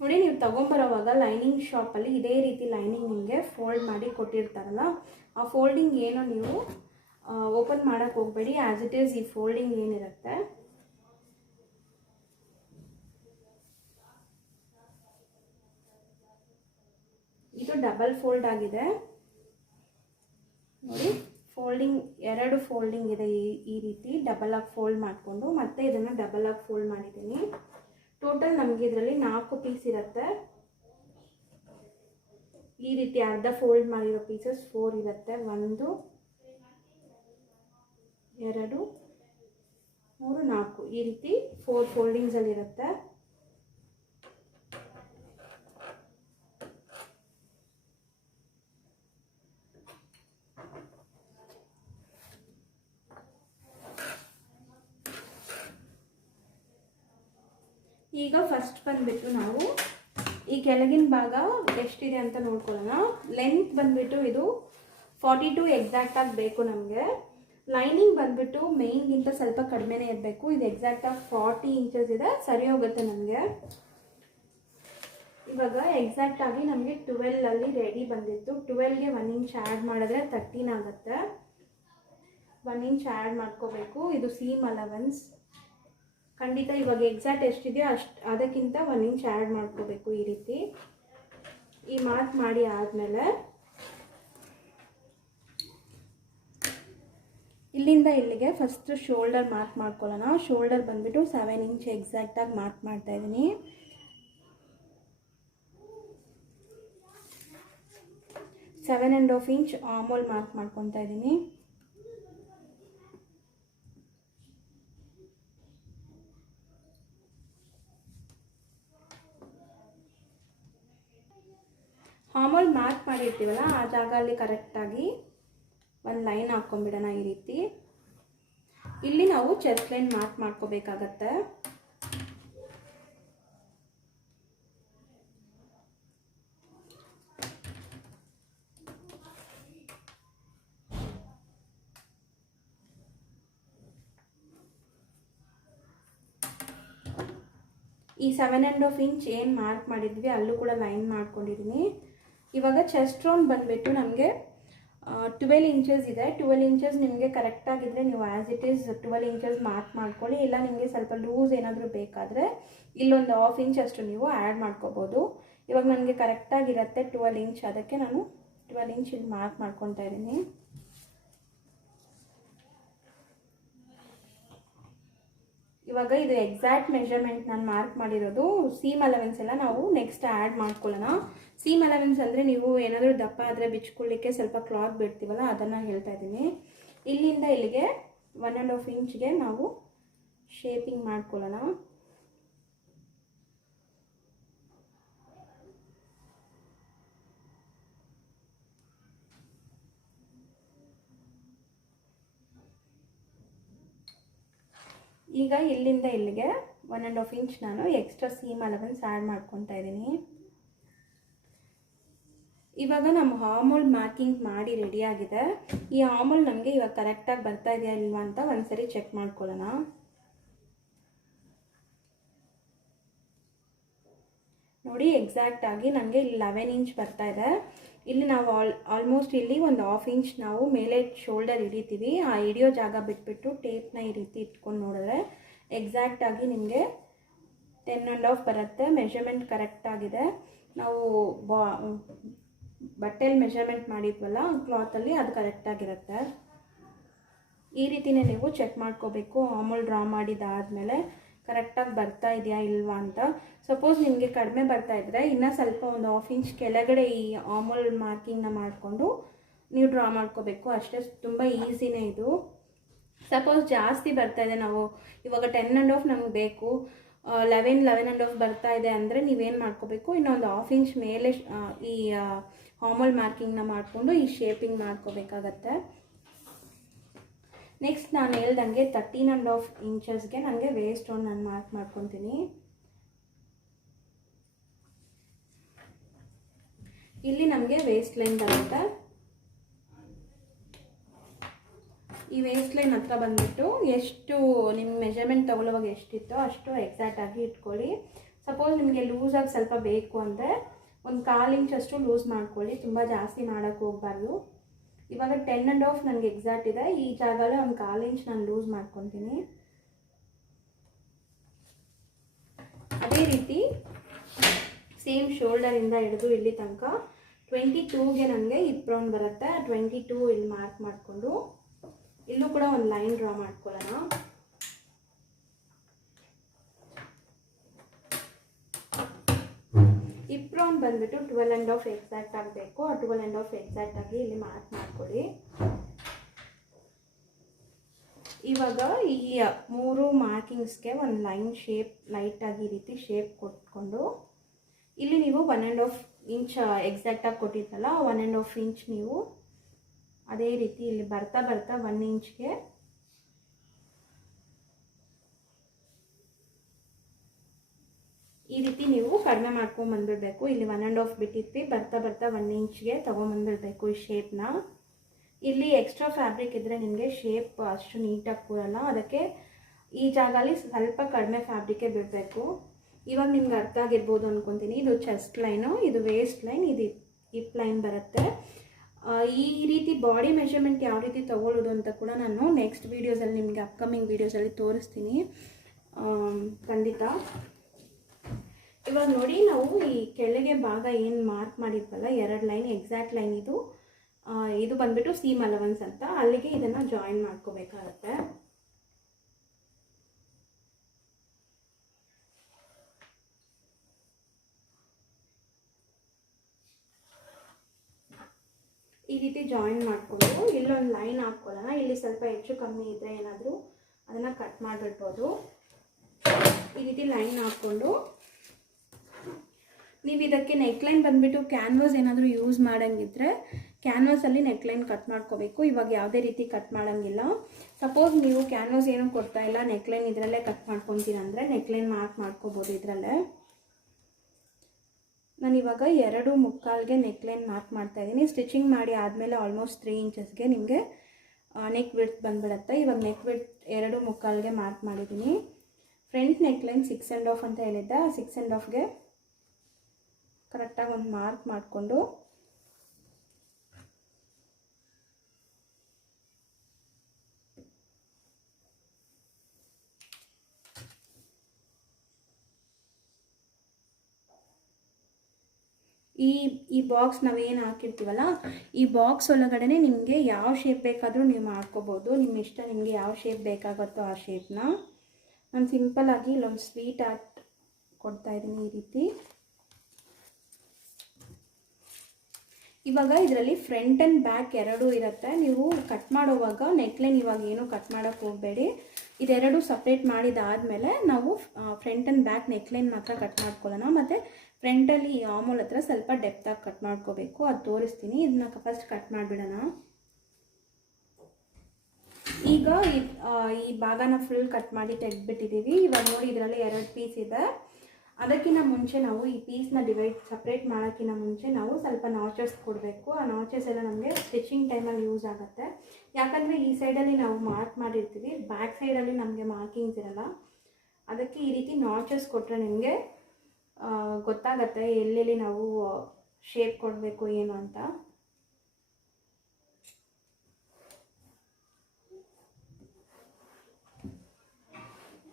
ನೋಡಿ, ನೀವು ತೊಗೊಂಬರೋವಾಗ ಲೈನಿಂಗ್ ಶಾಪಲ್ಲಿ ಇದೇ ರೀತಿ ಲೈನಿಂಗ್ ನಿಮಗೆ ಫೋಲ್ಡ್ ಮಾಡಿ ಕೊಟ್ಟಿರ್ತಾರಲ್ಲ, ಆ ಫೋಲ್ಡಿಂಗ್ ಏನೋ ನೀವು ಓಪನ್ ಮಾಡೋಕ್ಕೆ ಹೋಗಬೇಡಿ. ಆ್ಯಸ್ ಇಟ್ ಈಸ್ ಈ ಫೋಲ್ಡಿಂಗ್ ಏನಿರುತ್ತೆ ಇದು ಡಬಲ್ ಫೋಲ್ಡ್ ಆಗಿದೆ. ನೋಡಿ, ಫೋಲ್ಡಿಂಗ್ 2 ಫೋಲ್ಡಿಂಗ್ ಇದೆ. ಈ ರೀತಿ ಡಬಲ್ ಆಗಿ ಫೋಲ್ಡ್ ಮಾಡಿಕೊಂಡು ಮತ್ತೆ ಇದನ್ನು ಡಬಲ್ ಆಗಿ ಫೋಲ್ಡ್ ಮಾಡಿದ್ದೀನಿ. ಟೋಟಲ್ ನಮಗೆ ಇದರಲ್ಲಿ 4 ಪೀಸ್ ಇರುತ್ತೆ. ಈ ರೀತಿ ಅರ್ಧ ಫೋಲ್ಡ್ ಮಾಡಿರೋ ಪೀಸಸ್ 4 ಇರುತ್ತೆ. 1 2 3 4 ಈ ರೀತಿ 4 ಫೋಲ್ಡಿಂಗ್ಸಲ್ಲಿ ಇರುತ್ತೆ. ಈಗ ಫಸ್ಟ್ ಬಂದುಬಿಟ್ಟು ನಾವು ಈ ಕೆಳಗಿನ ಭಾಗ ಎಷ್ಟಿದೆ ಅಂತ ನೋಡ್ಕೊಳ್ಳೋಣ. ಲೆಂತ್ ಬಂದುಬಿಟ್ಟು ಇದು 42 ಎಕ್ಸಾಕ್ಟಾಗಿ ಬೇಕು ನಮಗೆ. ಲೈನಿಂಗ್ ಬಂದುಬಿಟ್ಟು ಮೇಯ್ನ್ಗಿಂತ ಸ್ವಲ್ಪ ಕಡಿಮೆನೇ ಇರಬೇಕು. ಇದು ಎಕ್ಸಾಕ್ಟಾಗಿ 40 ಇಂಚಸ್ ಇದೆ. ಸರಿ ಹೋಗುತ್ತೆ ನಮಗೆ. ಇವಾಗ ಎಕ್ಸಾಕ್ಟಾಗಿ ನಮಗೆ 12 ರೆಡಿ ಬಂದಿತ್ತು. 12ಗೆ 1 ಇಂಚ್ ಆ್ಯಡ್ ಮಾಡಿದ್ರೆ 13 ಆಗುತ್ತೆ. 1 ಇಂಚ್ ಆ್ಯಡ್ ಮಾಡ್ಕೋಬೇಕು. ಇದು ಸೀಮ್ ಅಲವೆನ್ಸ್ ಖಂಡಿತ ಇವಾಗ ಎಕ್ಸಾಕ್ಟ್ ಎಷ್ಟಿದೆಯೋ ಅದಕ್ಕಿಂತ 1 ಇಂಚ್ ಆ್ಯಡ್ ಮಾಡ್ಕೋಬೇಕು. ಈ ರೀತಿ ಈ ಮಾರ್ಕ್ ಮಾಡಿ ಆದಮೇಲೆ ಇಲ್ಲಿಂದ ಇಲ್ಲಿಗೆ ಫಸ್ಟ್ ಶೋಲ್ಡರ್ ಮಾರ್ಕ್ ಮಾಡ್ಕೊಳ್ಳೋಣ. ಶೋಲ್ಡರ್ ಬಂದುಬಿಟ್ಟು 7 ಇಂಚ್ ಎಕ್ಸಾಕ್ಟಾಗಿ ಮಾರ್ಕ್ ಮಾಡ್ತಾ ಇದ್ದೀನಿ. ಸೆವೆನ್ ಆ್ಯಂಡ್ ಹಾಫ್ ಇಂಚ್ ಆಮೋಲ್ ಮಾರ್ಕ್ ಮಾಡ್ಕೊತಾ ಇದ್ದೀನಿ. ಆಮೋಲ್ ಮಾರ್ಕ್ ಮಾಡಿರ್ತೀವಲ್ಲ ಆ ಜಾಗ ಅಲ್ಲಿ ಕರೆಕ್ಟಾಗಿ ಒಂದು ಲೈನ್ ಹಾಕ್ಕೊಂಡ್ಬಿಡೋಣ. ಈ ರೀತಿ ಇಲ್ಲಿ ನಾವು ಚೆಸ್ಟ್ ಲೈನ್ ಮಾರ್ಕ್ ಮಾಡ್ಕೋಬೇಕಾಗತ್ತೆ. ಈ 7.5 ಇಂಚ್ ಏನು ಮಾರ್ಕ್ ಮಾಡಿದ್ವಿ ಅಲ್ಲೂ ಕೂಡ ಲೈನ್ ಮಾಡ್ಕೊಂಡಿದ್ದೀನಿ. ಇವಾಗ ಚೆಸ್ಟ್ ರೌಂಡ್ ಬಂದುಬಿಟ್ಟು ನಮಗೆ 12 ಇಂಚಸ್ ಇದೆ. 12 ಇಂಚಸ್ ನಿಮಗೆ ಕರೆಕ್ಟಾಗಿದ್ದರೆ ನೀವು as it is 12 inches mark ಮಾಡ್ಕೊಳ್ಳಿ. ಇಲ್ಲ ನಿಮಗೆ ಸ್ವಲ್ಪ ಲೂಸ್ ಏನಾದರೂ ಬೇಕಾದರೆ ಇಲ್ಲೊಂದು 1/2 ಇಂಚ್ ಅಷ್ಟು ನೀವು ಆ್ಯಡ್ ಮಾಡ್ಕೋಬೋದು. ಇವಾಗ ನನಗೆ ಕರೆಕ್ಟಾಗಿರುತ್ತೆ 12 ಇಂಚ್, ಅದಕ್ಕೆ ನಾನು 12 ಇಂಚ್ ಇಲ್ಲಿ ಮಾರ್ಕ್ ಮಾಡ್ಕೊತಾ ಇದ್ದೀನಿ. ಇವಾಗ ಇದು ಎಕ್ಸಾಕ್ಟ್ ಮೆಷರ್ಮೆಂಟ್ ನಾನು ಮಾರ್ಕ್ ಮಾಡಿರೋದು. ಸೀಮ್ ಅಲವೆನ್ಸ್ ಎಲ್ಲ ನಾವು ನೆಕ್ಸ್ಟ್ ಆ್ಯಡ್ ಮಾಡ್ಕೊಳ್ಳೋಣ. ಸೀಮ್ ಅಲವೆನ್ಸ್ ಅಂದರೆ ನೀವು ಏನಾದರೂ ದಪ್ಪ ಆದರೆ ಬಿಚ್ಕೊಳ್ಳಿಕ್ಕೆ ಸ್ವಲ್ಪ ಕ್ಲಾತ್ ಬಿಡ್ತೀವಲ್ಲ ಅದನ್ನು ಹೇಳ್ತಾ ಇದ್ದೀನಿ. ಇಲ್ಲಿಂದ ಇಲ್ಲಿಗೆ 1.5 ಇಂಚ್ಗೆ ನಾವು ಶೇಪಿಂಗ್ ಮಾಡ್ಕೊಳ್ಳೋಣ. ಈಗ ಇಲ್ಲಿಂದ ಇಲ್ಲಿಗೆ 1.5 ಇಂಚ್ ನಾನು ಎಕ್ಸ್ಟ್ರಾ ಸೀಮ್ ಅಲವೆನ್ಸ್ ಆ್ಯಡ್ ಮಾಡ್ಕೊತಾ ಇದ್ದೀನಿ. ಇವಾಗ ನಮ್ಮ ಹಾರ್ಮೋಲ್ ಮಾರ್ಕಿಂಗ್ ಮಾಡಿ ರೆಡಿಯಾಗಿದೆ. ಈ ಹಾರ್ಮೋಲ್ ನಮಗೆ ಇವಾಗ ಕರೆಕ್ಟಾಗಿ ಬರ್ತಾ ಇದೆಯಾ ಇಲ್ವಾ ಅಂತ ಒಂದ್ಸರಿ ಚೆಕ್ ಮಾಡ್ಕೊಳ್ಳೋಣ. ನೋಡಿ ಎಕ್ಸಾಕ್ಟಾಗಿ ನನಗೆ ಇಲ್ಲಿ 11 ಇಂಚ್ ಬರ್ತಾ ಇದೆ. ಇಲ್ಲಿ ನಾವು ಆಲ್ಮೋಸ್ಟ್ ಇಲ್ಲಿ ಒಂದು 1/2 ಇಂಚ್ ನಾವು ಮೇಲೆ ಶೋಲ್ಡರ್ ಹಿಡಿತೀವಿ. ಆ ಹಿಡಿಯೋ ಜಾಗ ಬಿಟ್ಬಿಟ್ಟು ಟೇಪ್ನ ಈ ರೀತಿ ಇಟ್ಕೊಂಡು ನೋಡಿದ್ರೆ ಎಕ್ಸಾಕ್ಟಾಗಿ ನಿಮಗೆ 10.5 ಬರುತ್ತೆ. ಮೆಷರ್ಮೆಂಟ್ ಕರೆಕ್ಟಾಗಿದೆ. ನಾವು ಬಟ್ಟೆಯಲ್ಲಿ ಮೆಷರ್ಮೆಂಟ್ ಮಾಡಿದ್ವಲ್ಲ ಕ್ಲಾತಲ್ಲಿ ಅದು ಕರೆಕ್ಟಾಗಿರುತ್ತೆ. ಈ ರೀತಿಯೇ ನೀವು ಚೆಕ್ ಮಾಡ್ಕೋಬೇಕು. ಆಮೂಲ್ ಡ್ರಾ ಮಾಡಿದಾದಮೇಲೆ ಕರೆಕ್ಟಾಗಿ ಬರ್ತಾ ಇದೆಯಾ ಇಲ್ವಾ ಅಂತ. ಸಪೋಸ್ ನಿಮಗೆ ಕಡಿಮೆ ಬರ್ತಾ ಇದ್ದರೆ ಇನ್ನೂ ಸ್ವಲ್ಪ ಒಂದು 1/2 ಇಂಚ್ ಕೆಳಗಡೆ ಈ ಆಮೂಲ್ ಮಾರ್ಕಿಂಗ್ನ ಮಾಡಿಕೊಂಡು ನೀವು ಡ್ರಾ ಮಾಡ್ಕೋಬೇಕು. ಅಷ್ಟೇ, ತುಂಬ ಈಸಿನೇ ಇದು. ಸಪೋಸ್ ಜಾಸ್ತಿ ಬರ್ತಾ ಇದೆ, ನಾವು ಇವಾಗ 10.5 ನಮಗೆ ಬೇಕು, 11.5 ಬರ್ತಾ ಇದೆ ಅಂದರೆ ನೀವೇನು ಮಾಡ್ಕೋಬೇಕು, ಇನ್ನೊಂದು 1/2 ಇಂಚ್ ಮೇಲೆ ಈ ಹಾರ್ಮೋಲ್ ಮಾರ್ಕಿಂಗ್ನ ಮಾಡಿಕೊಂಡು ಈ ಶೇಪಿಂಗ್ ಮಾಡ್ಕೋಬೇಕಾಗತ್ತೆ. ನೆಕ್ಸ್ಟ್ ನಾನು ಹೇಳ್ದಂಗೆ 13.5 ಇಂಚಸ್ಗೆ ನನಗೆ ವೇಸ್ಟ್ ರೌಂಡ್ ನಾನು ಮಾರ್ಕ್ ಮಾಡ್ಕೊತೀನಿ. ಇಲ್ಲಿ ನಮಗೆ ವೇಸ್ಟ್ ಲೈನ್ ಬರುತ್ತೆ. ಈ ವೇಸ್ಟ್ ಲೈನ್ ಹತ್ರ ಬಂದುಬಿಟ್ಟು ಎಷ್ಟು ನಿಮ್ಮ ಮೆಜರ್ಮೆಂಟ್ ತೊಗೊಳ್ಳುವಾಗ ಎಷ್ಟಿತ್ತೋ ಅಷ್ಟು ಎಕ್ಸಾಕ್ಟಾಗಿ ಇಟ್ಕೊಳ್ಳಿ. ಸಪೋಸ್ ನಿಮಗೆ ಲೂಸಾಗಿ ಸ್ವಲ್ಪ ಬೇಕು ಅಂದರೆ ಒಂದು 1/4 ಇಂಚ್ ಅಷ್ಟು ಲೂಸ್ ಮಾಡ್ಕೊಳ್ಳಿ, ತುಂಬ ಜಾಸ್ತಿ ಮಾಡೋಕ್ಕೆ ಹೋಗಬಾರ್ದು. ಇವಾಗ 10.5 ನನಗೆ ಎಕ್ಸಾಕ್ಟ್ ಇದೆ. ಈ ಜಾಗದಲ್ಲಿ ಒಂದು 1/4 ಇಂಚ್ ನಾನು ಲೂಸ್ ಮಾಡ್ಕೊತೀನಿ. ಅದೇ ರೀತಿ ಸೇಮ್ ಶೋಲ್ಡರಿಂದ ಹಿಡಿದು ಇಲ್ಲಿ ತನಕ 22ಗೆ ನನಗೆ ಹಿಪ್ ರೌಂಡ್ ಬರುತ್ತೆ. 22 ಇಲ್ಲಿ ಮಾರ್ಕ್ ಮಾಡಿಕೊಂಡು ಇಲ್ಲೂ ಕೂಡ ಒಂದು ಲೈನ್ ಡ್ರಾ ಮಾಡ್ಕೊಳ್ಳೋಣ. ಹಿಪ್ ರೌಂಡ್ ಬಂದುಬಿಟ್ಟು 12.5 ಎಕ್ಸಾಕ್ಟ್ ಆಗಬೇಕು. ಆ 12.5 ಎಕ್ಸಾಕ್ಟ್ ಆಗಿ ಇಲ್ಲಿ ಮಾರ್ಕ್ ಮಾಡ್ಕೊಳ್ಳಿ. ಇವಾಗ ಈ 3 ಮಾರ್ಕಿಂಗ್ಸ್ಗೆ ಒಂದು ಲೈನ್ ಶೇಪ್ ಲೈಟಾಗಿ ಈ ರೀತಿ ಶೇಪ್ ಕೊಟ್ಕೊಂಡು ಇಲ್ಲಿ ನೀವು 1.5 ಇಂಚ್ ಎಕ್ಸಾಕ್ಟಾಗಿ ಕೊಟ್ಟಿದ್ದಲ್ಲ, 1.5 ಇಂಚ್ ನೀವು ಅದೇ ರೀತಿ ಇಲ್ಲಿ ಬರ್ತಾ ಬರ್ತಾ 1 ಇಂಚ್ಗೆ ಈ ರೀತಿ ನೀವು ಕಡಿಮೆ ಮಾಡ್ಕೊಂಡು ಬಂದುಬಿಡಬೇಕು. ಇಲ್ಲಿ 1.5 ಬಿಟ್ಟಿದ್ವಿ, ಬರ್ತಾ ಬರ್ತಾ 1 ಇಂಚ್ಗೆ ತೊಗೊಂಬಂದುಬಿಡಬೇಕು ಈ ಶೇಪ್ನ. ಇಲ್ಲಿ ಎಕ್ಸ್ಟ್ರಾ ಫ್ಯಾಬ್ರಿಕ್ ಇದ್ದರೆ ನಿಮಗೆ ಶೇಪ್ ಅಷ್ಟು ನೀಟಾಗಿ ಕೂರಲ್ಲ, ಅದಕ್ಕೆ ಈ ಜಾಗದಲ್ಲಿ ಸ್ವಲ್ಪ ಕಡಿಮೆ ಫ್ಯಾಬ್ರಿಕೇ ಬಿಡಬೇಕು. ಇವಾಗ ನಿಮ್ಗೆ ಅರ್ಥ ಆಗಿರ್ಬೋದು ಅಂದ್ಕೊತೀನಿ. ಇದು ಚೆಸ್ಟ್ ಲೈನು, ಇದು ವೇಸ್ಟ್ ಲೈನ್, ಇದು ಹಿಪ್ ಲೈನ್ ಬರುತ್ತೆ. ಈ ರೀತಿ ಬಾಡಿ ಮೆಷರ್ಮೆಂಟ್ ಯಾವ ರೀತಿ ತೊಗೊಳ್ಳೋದು ಅಂತ ಕೂಡ ನಾನು ನೆಕ್ಸ್ಟ್ ವೀಡಿಯೋಸಲ್ಲಿ ನಿಮಗೆ ಅಪ್ಕಮಿಂಗ್ ವೀಡಿಯೋಸಲ್ಲಿ ತೋರಿಸ್ತೀನಿ ಖಂಡಿತ. ಇವಾಗ ನೋಡಿ, ನಾವು ಈ ಕೆಳಗೆ ಭಾಗ ಏನು ಮಾರ್ಕ್ ಮಾಡಿದ್ವಲ್ಲ 2 ಲೈನ್ ಎಕ್ಸಾಕ್ಟ್ ಲೈನ್, ಇದು ಬಂದುಬಿಟ್ಟು ಸೀಮ್ ಅಲವೆನ್ಸ್ ಅಂತ, ಅಲ್ಲಿಗೆ ಇದನ್ನು ಜಾಯಿನ್ ಮಾಡ್ಕೋಬೇಕಾಗತ್ತೆ. ಈ ರೀತಿ ಜಾಯಿನ್ ಮಾಡಿಕೊಂಡು ಇಲ್ಲೊಂದು ಲೈನ್ ಹಾಕ್ಕೊಳ್ಳೋಣ. ಇಲ್ಲಿ ಸ್ವಲ್ಪ ಹೆಚ್ಚು ಕಮ್ಮಿ ಇದ್ದರೆ ಏನಾದರೂ ಅದನ್ನು ಕಟ್ ಮಾಡಿಬಿಡ್ಬೋದು. ಈ ರೀತಿ ಲೈನ್ ಹಾಕ್ಕೊಂಡು ನೀವು ಇದಕ್ಕೆ ನೆಕ್ಲೈನ್ ಬಂದುಬಿಟ್ಟು ಕ್ಯಾನ್ವಾಸ್ ಏನಾದರೂ ಯೂಸ್ ಮಾಡೋಂಗಿದ್ರೆ ಕ್ಯಾನ್ವಾಸಲ್ಲಿ ನೆಕ್ಲೈನ್ ಕಟ್ ಮಾಡ್ಕೋಬೇಕು. ಇವಾಗ ಯಾವುದೇ ರೀತಿ ಕಟ್ ಮಾಡೋಂಗಿಲ್ಲ. ಸಪೋಸ್ ನೀವು ಕ್ಯಾನ್ವಾಸ್ ಏನೂ ಕೊಡ್ತಾ ಇಲ್ಲ, ನೆಕ್ಲೈನ್ ಇದರಲ್ಲೇ ಕಟ್ ಮಾಡ್ಕೊತೀನಂದರೆ ನೆಕ್ಲೈನ್ ಮಾರ್ಕ್ ಮಾಡ್ಕೋಬೋದು ಇದರಲ್ಲೇ. ನಾನಿವಾಗ 2.25ಗೆ ನೆಕ್ಲೈನ್ ಮಾರ್ಕ್ ಮಾಡ್ತಾಯಿದ್ದೀನಿ. ಸ್ಟಿಚಿಂಗ್ ಮಾಡಿ ಆದಮೇಲೆ ಆಲ್ಮೋಸ್ಟ್ 3 ಇಂಚಸ್ಗೆ ನಿಮಗೆ ನೆಕ್ ವಿಡ್ತ್ ಬಂದುಬಿಡುತ್ತೆ. ಇವಾಗ ನೆಕ್ ವಿಡ್ತ್ 2.25ಗೆ ಮಾರ್ಕ್ ಮಾಡಿದ್ದೀನಿ. ಫ್ರಂಟ್ ನೆಕ್ಲೈನ್ 6.5 ಅಂತ ಹೇಳಿದ್ದೆ. 6.5ಗೆ ಕರೆಕ್ಟಾಗಿ ಒಂದು ಮಾರ್ಕ್ ಮಾಡಿಕೊಂಡು ಈ ಬಾಕ್ಸ್ ನಾವೇನು ಹಾಕಿರ್ತೀವಲ್ಲ, ಈ ಬಾಕ್ಸ್ ಒಳಗಡೆ ನಿಮಗೆ ಯಾವ ಶೇಪ್ ಬೇಕಾದರೂ ನೀವು ಮಾಡ್ಕೋಬೋದು. ನಿಮ್ಮ ಇಷ್ಟ, ನಿಮಗೆ ಯಾವ ಶೇಪ್ ಬೇಕಾಗುತ್ತೋ ಆ ಶೇಪ್ನ. ನಾನು ಸಿಂಪಲ್ಲಾಗಿ ಇಲ್ಲೊಂದು ಸ್ವೀಟ್ ಆರ್ಟ್ ಕೊಡ್ತಾಯಿದ್ದೀನಿ ಈ ರೀತಿ. ಇವಾಗ ಇದರಲ್ಲಿ ಫ್ರಂಟ್ ಆ್ಯಂಡ್ ಬ್ಯಾಕ್ ಎರಡೂ ಇರುತ್ತೆ. ನೀವು ಕಟ್ ಮಾಡೋವಾಗ ನೆಕ್ಲೈನ್ ಇವಾಗ ಏನೂ ಕಟ್ ಮಾಡೋಕ್ಕೆ ಹೋಗಬೇಡಿ. ಇದೆರಡು ಸಪ್ರೇಟ್ ಮಾಡಿದಾದಮೇಲೆ ನಾವು ಫ್ರಂಟ್ ಆ್ಯಂಡ್ ಬ್ಯಾಕ್ ನೆಕ್ಲೈನ್ ಮಾತ್ರ ಕಟ್ ಮಾಡ್ಕೊಳ್ಳೋಣ. ಮತ್ತು ಫ್ರಂಟಲ್ಲಿ ಈ ಆಮೂಲ್ ಹತ್ರ ಸ್ವಲ್ಪ ಡೆಪ್ತಾಗಿ ಕಟ್ ಮಾಡ್ಕೋಬೇಕು, ಅದು ತೋರಿಸ್ತೀನಿ. ಇದನ್ನ ಫಸ್ಟ್ ಕಟ್ ಮಾಡಿಬಿಡೋಣ. ಈಗ ಈ ಭಾಗನ ಫುಲ್ ಕಟ್ ಮಾಡಿ ತೆಗೆದ್ಬಿಟ್ಟಿದ್ದೀವಿ. ಇವಾಗ ನೋಡಿ ಇದರಲ್ಲಿ 2 ಪೀಸ್ ಇದೆ. ಅದಕ್ಕಿಂತ ಮುಂಚೆ ನಾವು ಈ ಪೀಸ್ನ ಸಪ್ರೇಟ್ ಮಾಡೋಕ್ಕಿಂತ ಮುಂಚೆ ನಾವು ಸ್ವಲ್ಪ ನಾಚಸ್ ಕೊಡಬೇಕು. ಆ ನಾಚಸ್ ಎಲ್ಲ ನಮಗೆ ಸ್ಟಿಚಿಂಗ್ ಟೈಮಲ್ಲಿ ಯೂಸ್ ಆಗುತ್ತೆ. ಯಾಕಂದರೆ ಈ ಸೈಡಲ್ಲಿ ನಾವು ಮಾರ್ಕ್ ಮಾಡಿರ್ತೀವಿ, ಬ್ಯಾಕ್ ಸೈಡಲ್ಲಿ ನಮಗೆ ಮಾರ್ಕಿಂಗ್ಸ್ ಇರಲ್ಲ. ಅದಕ್ಕೆ ಈ ರೀತಿ ನಾಚಸ್ ಕೊಟ್ಟರೆ ನಿಮಗೆ ಗೊತ್ತಾಗತ್ತೆ ಎಲ್ಲೆಲ್ಲಿ ನಾವು ಶೇಪ್ ಕೊಡಬೇಕು ಏನು ಅಂತ.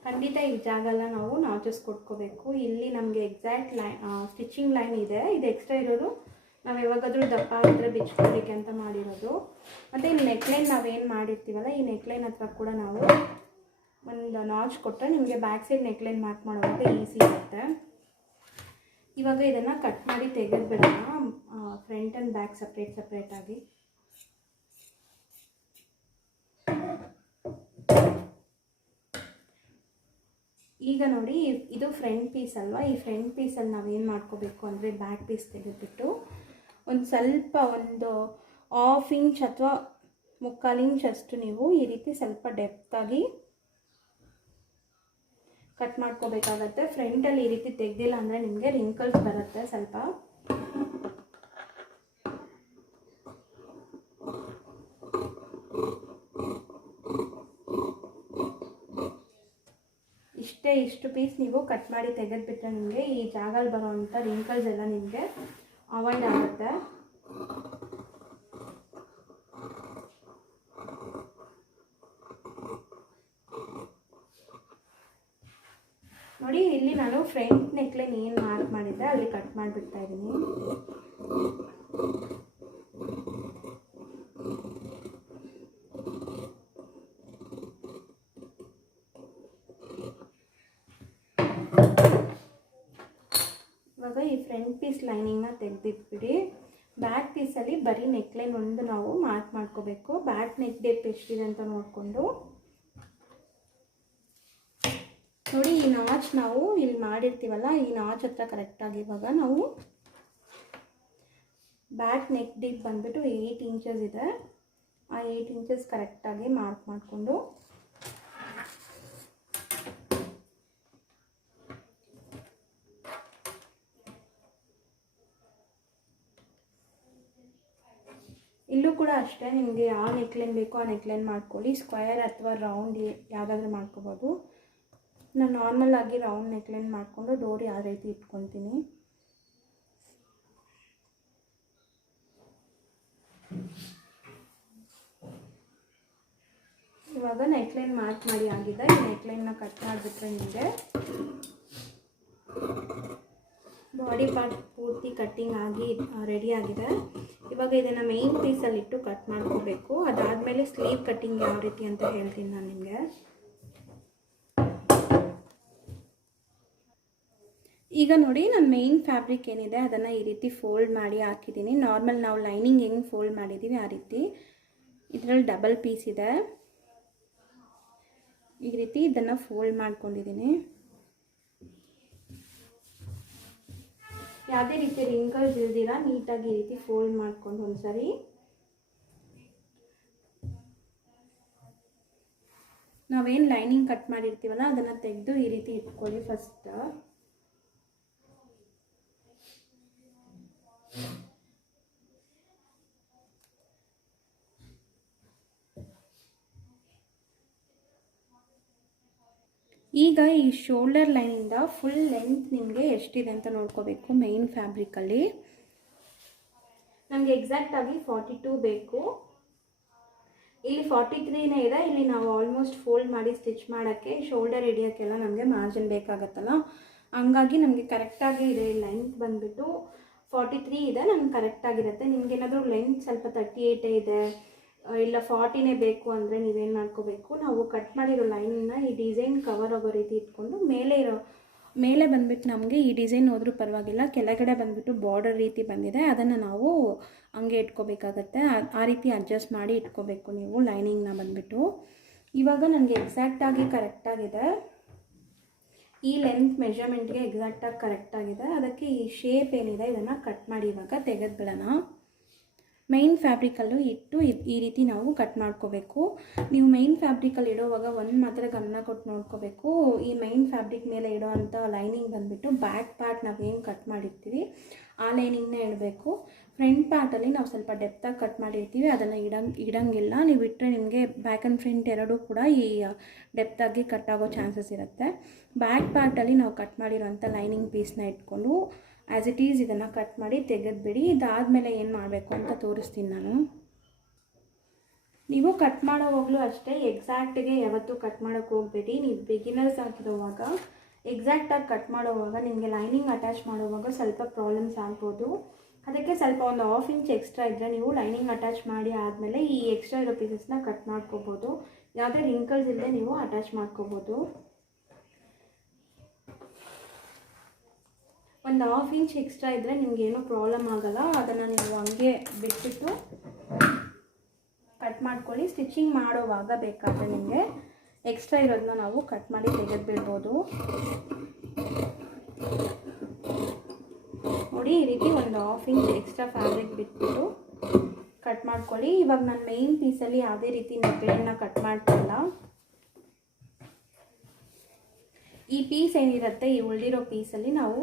ಖಂಡಿತ ಈ ಜಾಗ ಎಲ್ಲ ನಾವು ನಾಚಸ್ ಕೊಟ್ಕೋಬೇಕು. ಇಲ್ಲಿ ನಮಗೆ ಎಕ್ಸಾಕ್ಟ್ ಸ್ಟಿಚಿಂಗ್ ಲೈನ್ ಇದೆ. ಇದು ಎಕ್ಸ್ಟ್ರಾ ಇರೋದು ನಾವು ಯಾವಾಗಾದರೂ ದಪ್ಪ ಆಗಿದ್ರೆ ಬಿಚ್ಕೊಳ್ಳಿಕ್ಕೆ ಅಂತ ಮಾಡಿರೋದು. ಮತ್ತು ಇಲ್ಲಿ ನೆಕ್ಲೈನ್ ನಾವೇನು ಮಾಡಿರ್ತೀವಲ್ಲ, ಈ ನೆಕ್ಲೈನ್ ಹತ್ರ ಕೂಡ ನಾವು ಒಂದು ನಾಚ್ ಕೊಟ್ಟರೆ ನಿಮಗೆ ಬ್ಯಾಕ್ ಸೈಡ್ ನೆಕ್ಲೈನ್ ಮಾರ್ಕ್ ಮಾಡೋವಾಗ ಈಸಿ ಇರುತ್ತೆ. ಇವಾಗ ಇದನ್ನು ಕಟ್ ಮಾಡಿ ತೆಗೆದುಬಿಡೋಣ, ಫ್ರಂಟ್ ಆ್ಯಂಡ್ ಬ್ಯಾಕ್ ಸಪ್ರೇಟಾಗಿ. ಈಗ ನೋಡಿ ಇದು ಫ್ರಂಟ್ ಪೀಸ್ ಅಲ್ವಾ, ಈ ಫ್ರಂಟ್ ಪೀಸಲ್ಲಿ ನಾವೇನು ಮಾಡ್ಕೋಬೇಕು ಅಂದರೆ ಬ್ಯಾಕ್ ಪೀಸ್ ತೆಗೆದುಬಿಟ್ಟು ಒಂದು ಸ್ವಲ್ಪ ಒಂದು 1/2 ಇಂಚ್ ಅಥವಾ 3/4 ಇಂಚ್ ಅಷ್ಟು ನೀವು ಈ ರೀತಿ ಸ್ವಲ್ಪ ಡೆಪ್ತಾಗಿ ಕಟ್ ಮಾಡ್ಕೋಬೇಕಾಗತ್ತೆ. ಫ್ರಂಟಲ್ಲಿ ಈ ರೀತಿ ತೆಗೆದಿಲ್ಲ ಅಂದರೆ ನಿಮಗೆ ರಿಂಕಲ್ಸ್ ಬರುತ್ತೆ ಸ್ವಲ್ಪ. ಇಷ್ಟು ಪೀಸ್ ನೀವು ಕಟ್ ಮಾಡಿ ತೆಗೆದುಬಿಟ್ರೆ ನಿಮಗೆ ಈ ಜಾಗದಲ್ಲಿ ಬರೋವಂಥ ರಿಂಕಲ್ಸ್ ಎಲ್ಲ ನಿಮಗೆ ಅವಾಯ್ಡ್ ಆಗುತ್ತೆ. ನೋಡಿ ಇಲ್ಲಿ ನಾನು ಫ್ರಂಟ್ ನೆಕ್ಲೈನ್ ಏನು ಮಾರ್ಕ್ ಮಾಡಿದ್ದೆ ಅಲ್ಲಿ ಕಟ್ ಮಾಡಿಬಿಡ್ತಾ ಇದ್ದೀನಿ. ಇವಾಗ ಈ ಫ್ರಂಟ್ ಪೀಸ್ ಲೈನಿಂಗ್ನ ತೆಗೆದಿಟ್ಬಿಡಿ. ಬ್ಯಾಕ್ ಪೀಸಲ್ಲಿ ಬರೀ ನೆಕ್ಲೈನ್ ಒಂದು ನಾವು ಮಾರ್ಕ್ ಮಾಡ್ಕೋಬೇಕು. ಬ್ಯಾಕ್ ನೆಕ್ ಡೇಪ್ ಎಷ್ಟಿದೆ ಅಂತ ನೋಡಿಕೊಂಡು ನೋಡಿ ಈ ನಾಚ್ ನಾವು ಇಲ್ಲಿ ಮಾಡಿರ್ತೀವಲ್ಲ, ಈ ನಾಚ್ ಹತ್ರ ಕರೆಕ್ಟಾಗಿ ಇವಾಗ ನಾವು ಬ್ಯಾಕ್ ನೆಕ್ ಡೀಪ್ ಬಂದುಬಿಟ್ಟು 8 ಇಂಚಸ್ ಇದೆ. ಆ 8 ಇಂಚಸ್ ಕರೆಕ್ಟಾಗಿ ಮಾರ್ಕ್ ಮಾಡಿಕೊಂಡು ಇಲ್ಲೂ ಕೂಡ ಅಷ್ಟೇ, ನಿಮಗೆ ಯಾವ ನೆಕ್ಲೈನ್ ಬೇಕೋ ಆ ನೆಕ್ಲೈನ್ ಮಾಡ್ಕೊಳ್ಳಿ. ಸ್ಕ್ವೇರ್ ಅಥವಾ ರೌಂಡ್ ಯಾವುದಾದ್ರೂ ಮಾಡ್ಕೋಬೋದು. ನಾನು ನಾರ್ಮಲ್ ಆಗಿ ರೌಂಡ್ ನೆಕ್ಲೈನ್ ಮಾಡಿಕೊಂಡು ಡೋರಿ ಆ ರೀತಿ ಇಟ್ಕೊತೀನಿ. ಇವಾಗ ನೆಕ್ಲೈನ್ ಮಾರ್ಕ್ ಮಾಡಿ ಆಗಿದೆ. ಈ ನೆಕ್ಲೈನ್ನ ಕಟ್ ಮಾಡಿಬಿಟ್ರೆ ನಿಮಗೆ ಬಾಡಿ ಪಾರ್ಟ್ ಪೂರ್ತಿ ಕಟ್ಟಿಂಗ್ ಆಗಿ ರೆಡಿ ಆಗಿದೆ. ಇವಾಗ ಇದನ್ನು ಮೇನ್ ಪೀಸಲ್ಲಿಟ್ಟು ಕಟ್ ಮಾಡ್ಕೋಬೇಕು. ಅದಾದಮೇಲೆ ಸ್ಲೀವ್ ಕಟ್ಟಿಂಗ್ ಯಾವ ರೀತಿ ಅಂತ ಹೇಳ್ತೀನಿ ನಾನು ನಿಮಗೆ. ಈಗ ನೋಡಿ ನಾನು ಮೇನ್ ಫ್ಯಾಬ್ರಿಕ್ ಏನಿದೆ ಅದನ್ನು ಈ ರೀತಿ ಫೋಲ್ಡ್ ಮಾಡಿ ಹಾಕಿದ್ದೀನಿ. ನಾರ್ಮಲ್ ನಾವು ಲೈನಿಂಗ್ ಹೆಂಗೆ ಫೋಲ್ಡ್ ಮಾಡಿದ್ದೀವಿ ಆ ರೀತಿ. ಇದರಲ್ಲಿ ಡಬಲ್ ಪೀಸ್ ಇದೆ. ಈ ರೀತಿ ಇದನ್ನು ಫೋಲ್ಡ್ ಮಾಡ್ಕೊಂಡಿದ್ದೀನಿ. ಯಾವುದೇ ರೀತಿ ರಿಂಕಲ್ಸ್ ಇಲ್ದಿರ ನೀಟಾಗಿ ಈ ರೀತಿ ಫೋಲ್ಡ್ ಮಾಡ್ಕೊಂಡು ಒಂದ್ಸರಿ ನಾವೇನು ಲೈನಿಂಗ್ ಕಟ್ ಮಾಡಿರ್ತೀವಲ್ಲ ಅದನ್ನು ತೆಗೆದು ಈ ರೀತಿ ಇಟ್ಕೊಳ್ಳಿ ಫಸ್ಟ್. ಈಗ ಈ ಶೋಲ್ಡರ್ ಲೈನಿಂದ ಫುಲ್ ಲೆಂತ್ ನಿಮಗೆ ಎಷ್ಟಿದೆ ಅಂತ ನೋಡ್ಕೋಬೇಕು. ಮೇನ್ ಫ್ಯಾಬ್ರಿಕಲ್ಲಿ ನಮಗೆ ಎಕ್ಸಾಕ್ಟಾಗಿ 42 ಬೇಕು. ಇಲ್ಲಿ 43ನೇ ಇದೆ. ಇಲ್ಲಿ ನಾವು ಆಲ್ಮೋಸ್ಟ್ ಫೋಲ್ಡ್ ಮಾಡಿ ಸ್ಟಿಚ್ ಮಾಡೋಕ್ಕೆ ಶೋಲ್ಡರ್ ಹಿಡಿಯೋಕ್ಕೆಲ್ಲ ನಮಗೆ ಮಾರ್ಜಿನ್ ಬೇಕಾಗತ್ತಲ್ಲ, ಹಂಗಾಗಿ ನಮಗೆ ಕರೆಕ್ಟಾಗಿ ಇದೆ. ಲೆಂತ್ ಬಂದುಬಿಟ್ಟು 43 ಇದೆ, ನಮ್ಗೆ ಕರೆಕ್ಟಾಗಿರುತ್ತೆ. ನಿಮಗೇನಾದರೂ ಲೆಂತ್ ಸ್ವಲ್ಪ 38 ಇದೆ ಇಲ್ಲ 40ನೇ ಬೇಕು ಅಂದರೆ ನೀವೇನು ಮಾಡ್ಕೋಬೇಕು, ನಾವು ಕಟ್ ಮಾಡಿರೋ ಲೈನನ್ನ ಈ ಡಿಸೈನ್ ಕವರ್ ಆಗೋ ರೀತಿ ಇಟ್ಕೊಂಡು ಮೇಲೆ ಬಂದುಬಿಟ್ಟು ನಮಗೆ ಈ ಡಿಸೈನ್ ಹೋದ್ರೂ ಪರವಾಗಿಲ್ಲ, ಕೆಳಗಡೆ ಬಂದುಬಿಟ್ಟು ಬಾರ್ಡರ್ ರೀತಿ ಬಂದಿದೆ, ಅದನ್ನು ನಾವು ಹಂಗೆ ಇಟ್ಕೋಬೇಕಾಗತ್ತೆ. ಆ ರೀತಿ ಅಡ್ಜಸ್ಟ್ ಮಾಡಿ ಇಟ್ಕೋಬೇಕು ನೀವು ಲೈನಿಂಗ್ನ ಬಂದುಬಿಟ್ಟು. ಇವಾಗ ನನಗೆ ಎಕ್ಸಾಕ್ಟಾಗಿ ಕರೆಕ್ಟಾಗಿದೆ. ಈ ಲೆಂತ್ ಮೆಷರ್ಮೆಂಟ್ಗೆ ಎಕ್ಸಾಕ್ಟಾಗಿ ಕರೆಕ್ಟಾಗಿದೆ. ಅದಕ್ಕೆ ಈ ಶೇಪ್ ಏನಿದೆ ಇದನ್ನು ಕಟ್ ಮಾಡಿ ಇವಾಗ ತೆಗೆದುಬಿಡೋಣ. ಮೈನ್ ಫ್ಯಾಬ್ರಿಕಲ್ಲೂ ಇಟ್ಟು ಈ ರೀತಿ ನಾವು ಕಟ್ ಮಾಡ್ಕೋಬೇಕು. ನೀವು ಮೈನ್ ಫ್ಯಾಬ್ರಿಕಲ್ಲಿ ಇಡೋವಾಗ ಒಂದು ಮಾತ್ರ ಗಮನ ಕೊಟ್ಟು ನೋಡ್ಕೋಬೇಕು. ಈ ಮೈನ್ ಫ್ಯಾಬ್ರಿಕ್ ಮೇಲೆ ಇಡೋ ಅಂಥ ಲೈನಿಂಗ್ ಬಂದುಬಿಟ್ಟು ಬ್ಯಾಕ್ ಪಾರ್ಟ್ ನಾವೇನು ಕಟ್ ಮಾಡಿರ್ತೀವಿ ಆ ಲೈನಿಂಗ್ನೇ ಇಡಬೇಕು. ಫ್ರಂಟ್ ಪಾರ್ಟಲ್ಲಿ ನಾವು ಸ್ವಲ್ಪ ಡೆಪ್ತಾಗಿ ಕಟ್ ಮಾಡಿರ್ತೀವಿ, ಅದನ್ನು ಇಡಂಗಿಲ್ಲ. ನೀವು ಇಟ್ಟರೆ ನಿಮಗೆ ಬ್ಯಾಕ್ ಆ್ಯಂಡ್ ಫ್ರಂಟ್ ಎರಡೂ ಕೂಡ ಈ ಡೆಪ್ತಾಗಿ ಕಟ್ ಆಗೋ ಚಾನ್ಸಸ್ ಇರುತ್ತೆ. ಬ್ಯಾಕ್ ಪಾರ್ಟಲ್ಲಿ ನಾವು ಕಟ್ ಮಾಡಿರೋಂಥ ಲೈನಿಂಗ್ ಪೀಸ್ನ ಇಟ್ಕೊಂಡು ಆ್ಯಸ್ ಇಟ್ ಈಸ್ ಇದನ್ನು ಕಟ್ ಮಾಡಿ ತೆಗೆದುಬಿಡಿ. ಇದಾದಮೇಲೆ ಏನು ಮಾಡಬೇಕು ಅಂತ ತೋರಿಸ್ತೀನಿ ನಾನು. ನೀವು ಕಟ್ ಮಾಡೋವಾಗಲೂ ಅಷ್ಟೇ ಎಕ್ಸಾಕ್ಟಿಗೆ ಯಾವತ್ತೂ ಕಟ್ ಮಾಡೋಕ್ಕೆ ಹೋಗಬೇಡಿ. ನೀವು ಬಿಗಿನರ್ಸ್ ಆಗಿರೋವಾಗ ಎಕ್ಸಾಕ್ಟಾಗಿ ಕಟ್ ಮಾಡೋವಾಗ ನಿಮಗೆ ಲೈನಿಂಗ್ ಅಟ್ಯಾಚ್ ಮಾಡೋವಾಗ ಸ್ವಲ್ಪ ಪ್ರಾಬ್ಲಮ್ಸ್ ಆಗ್ಬೋದು. ಅದಕ್ಕೆ ಸ್ವಲ್ಪ ಒಂದು 1/2 ಇಂಚ್ ಎಕ್ಸ್ಟ್ರಾ ಇದ್ದರೆ ನೀವು ಲೈನಿಂಗ್ ಅಟ್ಯಾಚ್ ಮಾಡಿ ಆದಮೇಲೆ ಈ ಎಕ್ಸ್ಟ್ರಾ ಇರೋ ಪೀಸಸ್ನ ಕಟ್ ಮಾಡ್ಕೋಬೋದು. ಯಾವುದೇ ರಿಂಕಲ್ಸ್ ಇಲ್ಲದೆ ನೀವು ಅಟ್ಯಾಚ್ ಮಾಡ್ಕೋಬೋದು. ಒಂದು 1/2 ಇಂಚ್ ಎಕ್ಸ್ಟ್ರಾ ಇದ್ದರೆ ನಿಮಗೇನೂ ಪ್ರಾಬ್ಲಮ್ ಆಗೋಲ್ಲ. ಅದನ್ನು ನೀವು ಹಂಗೆ ಬಿಟ್ಬಿಟ್ಟು ಕಟ್ ಮಾಡ್ಕೊಳ್ಳಿ. ಸ್ಟಿಚಿಂಗ್ ಮಾಡೋವಾಗ ಬೇಕಾದರೆ ನಿಮಗೆ ಎಕ್ಸ್ಟ್ರಾ ಇರೋದನ್ನ ನಾವು ಕಟ್ ಮಾಡಿ ತೆಗೆದುಬಿಡ್ಬೋದು. ನೋಡಿ ಈ ರೀತಿ ಒಂದು 1/2 ಇಂಚ್ ಎಕ್ಸ್ಟ್ರಾ ಫ್ಯಾಬ್ರಿಕ್ ಬಿಟ್ಬಿಟ್ಟು ಕಟ್ ಮಾಡ್ಕೊಳ್ಳಿ. ಇವಾಗ ನಾನು ಮೇನ್ ಪೀಸಲ್ಲಿ ಯಾವುದೇ ರೀತಿ ನೆಕ್ಲೈನ್ನ ಕಟ್ ಮಾಡ್ತಿಲ್ಲ. ಈ ಪೀಸ್ ಏನಿರುತ್ತೆ ಈ ಉಳಿದಿರೋ ಪೀಸಲ್ಲಿ ನಾವು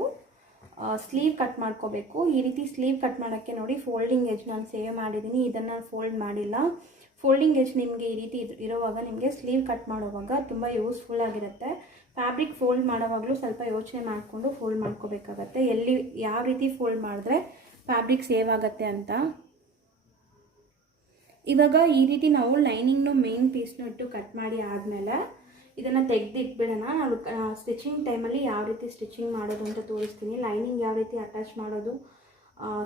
ಸ್ಲೀವ್ ಕಟ್ ಮಾಡ್ಕೋಬೇಕು. ಈ ರೀತಿ ಸ್ಲೀವ್ ಕಟ್ ಮಾಡೋಕ್ಕೆ ನೋಡಿ ಫೋಲ್ಡಿಂಗ್ ಎಜ್ ನಾನು ಸೇವ್ ಮಾಡಿದ್ದೀನಿ, ಇದನ್ನು ಫೋಲ್ಡ್ ಮಾಡಿಲ್ಲ. ಫೋಲ್ಡಿಂಗ್ ಎಜ್ ನಿಮಗೆ ಈ ರೀತಿ ಇರೋವಾಗ ನಿಮಗೆ ಸ್ಲೀವ್ ಕಟ್ ಮಾಡೋವಾಗ ತುಂಬ ಯೂಸ್ಫುಲ್ ಆಗಿರುತ್ತೆ. ಫ್ಯಾಬ್ರಿಕ್ ಫೋಲ್ಡ್ ಮಾಡೋವಾಗಲೂ ಸ್ವಲ್ಪ ಯೋಚನೆ ಮಾಡಿಕೊಂಡು ಫೋಲ್ಡ್ ಮಾಡ್ಕೋಬೇಕಾಗತ್ತೆ, ಎಲ್ಲಿ ಯಾವ ರೀತಿ ಫೋಲ್ಡ್ ಮಾಡಿದ್ರೆ ಫ್ಯಾಬ್ರಿಕ್ ಸೇವ್ ಆಗುತ್ತೆ ಅಂತ. ಇವಾಗ ಈ ರೀತಿ ನಾವು ಲೈನಿಂಗ್ನು ಮೇನ್ ಪೀಸ್ನು ಇಟ್ಟು ಕಟ್ ಮಾಡಿ ಆದಮೇಲೆ ಇದನ್ನು ತೆಗೆದಿಟ್ಬಿಡೋಣ. ನಾವು ಸ್ಟಿಚಿಂಗ್ ಟೈಮಲ್ಲಿ ಯಾವ ರೀತಿ ಸ್ಟಿಚಿಂಗ್ ಮಾಡೋದು ಅಂತ ತೋರಿಸ್ತೀನಿ. ಲೈನಿಂಗ್ ಯಾವ ರೀತಿ ಅಟ್ಯಾಚ್ ಮಾಡೋದು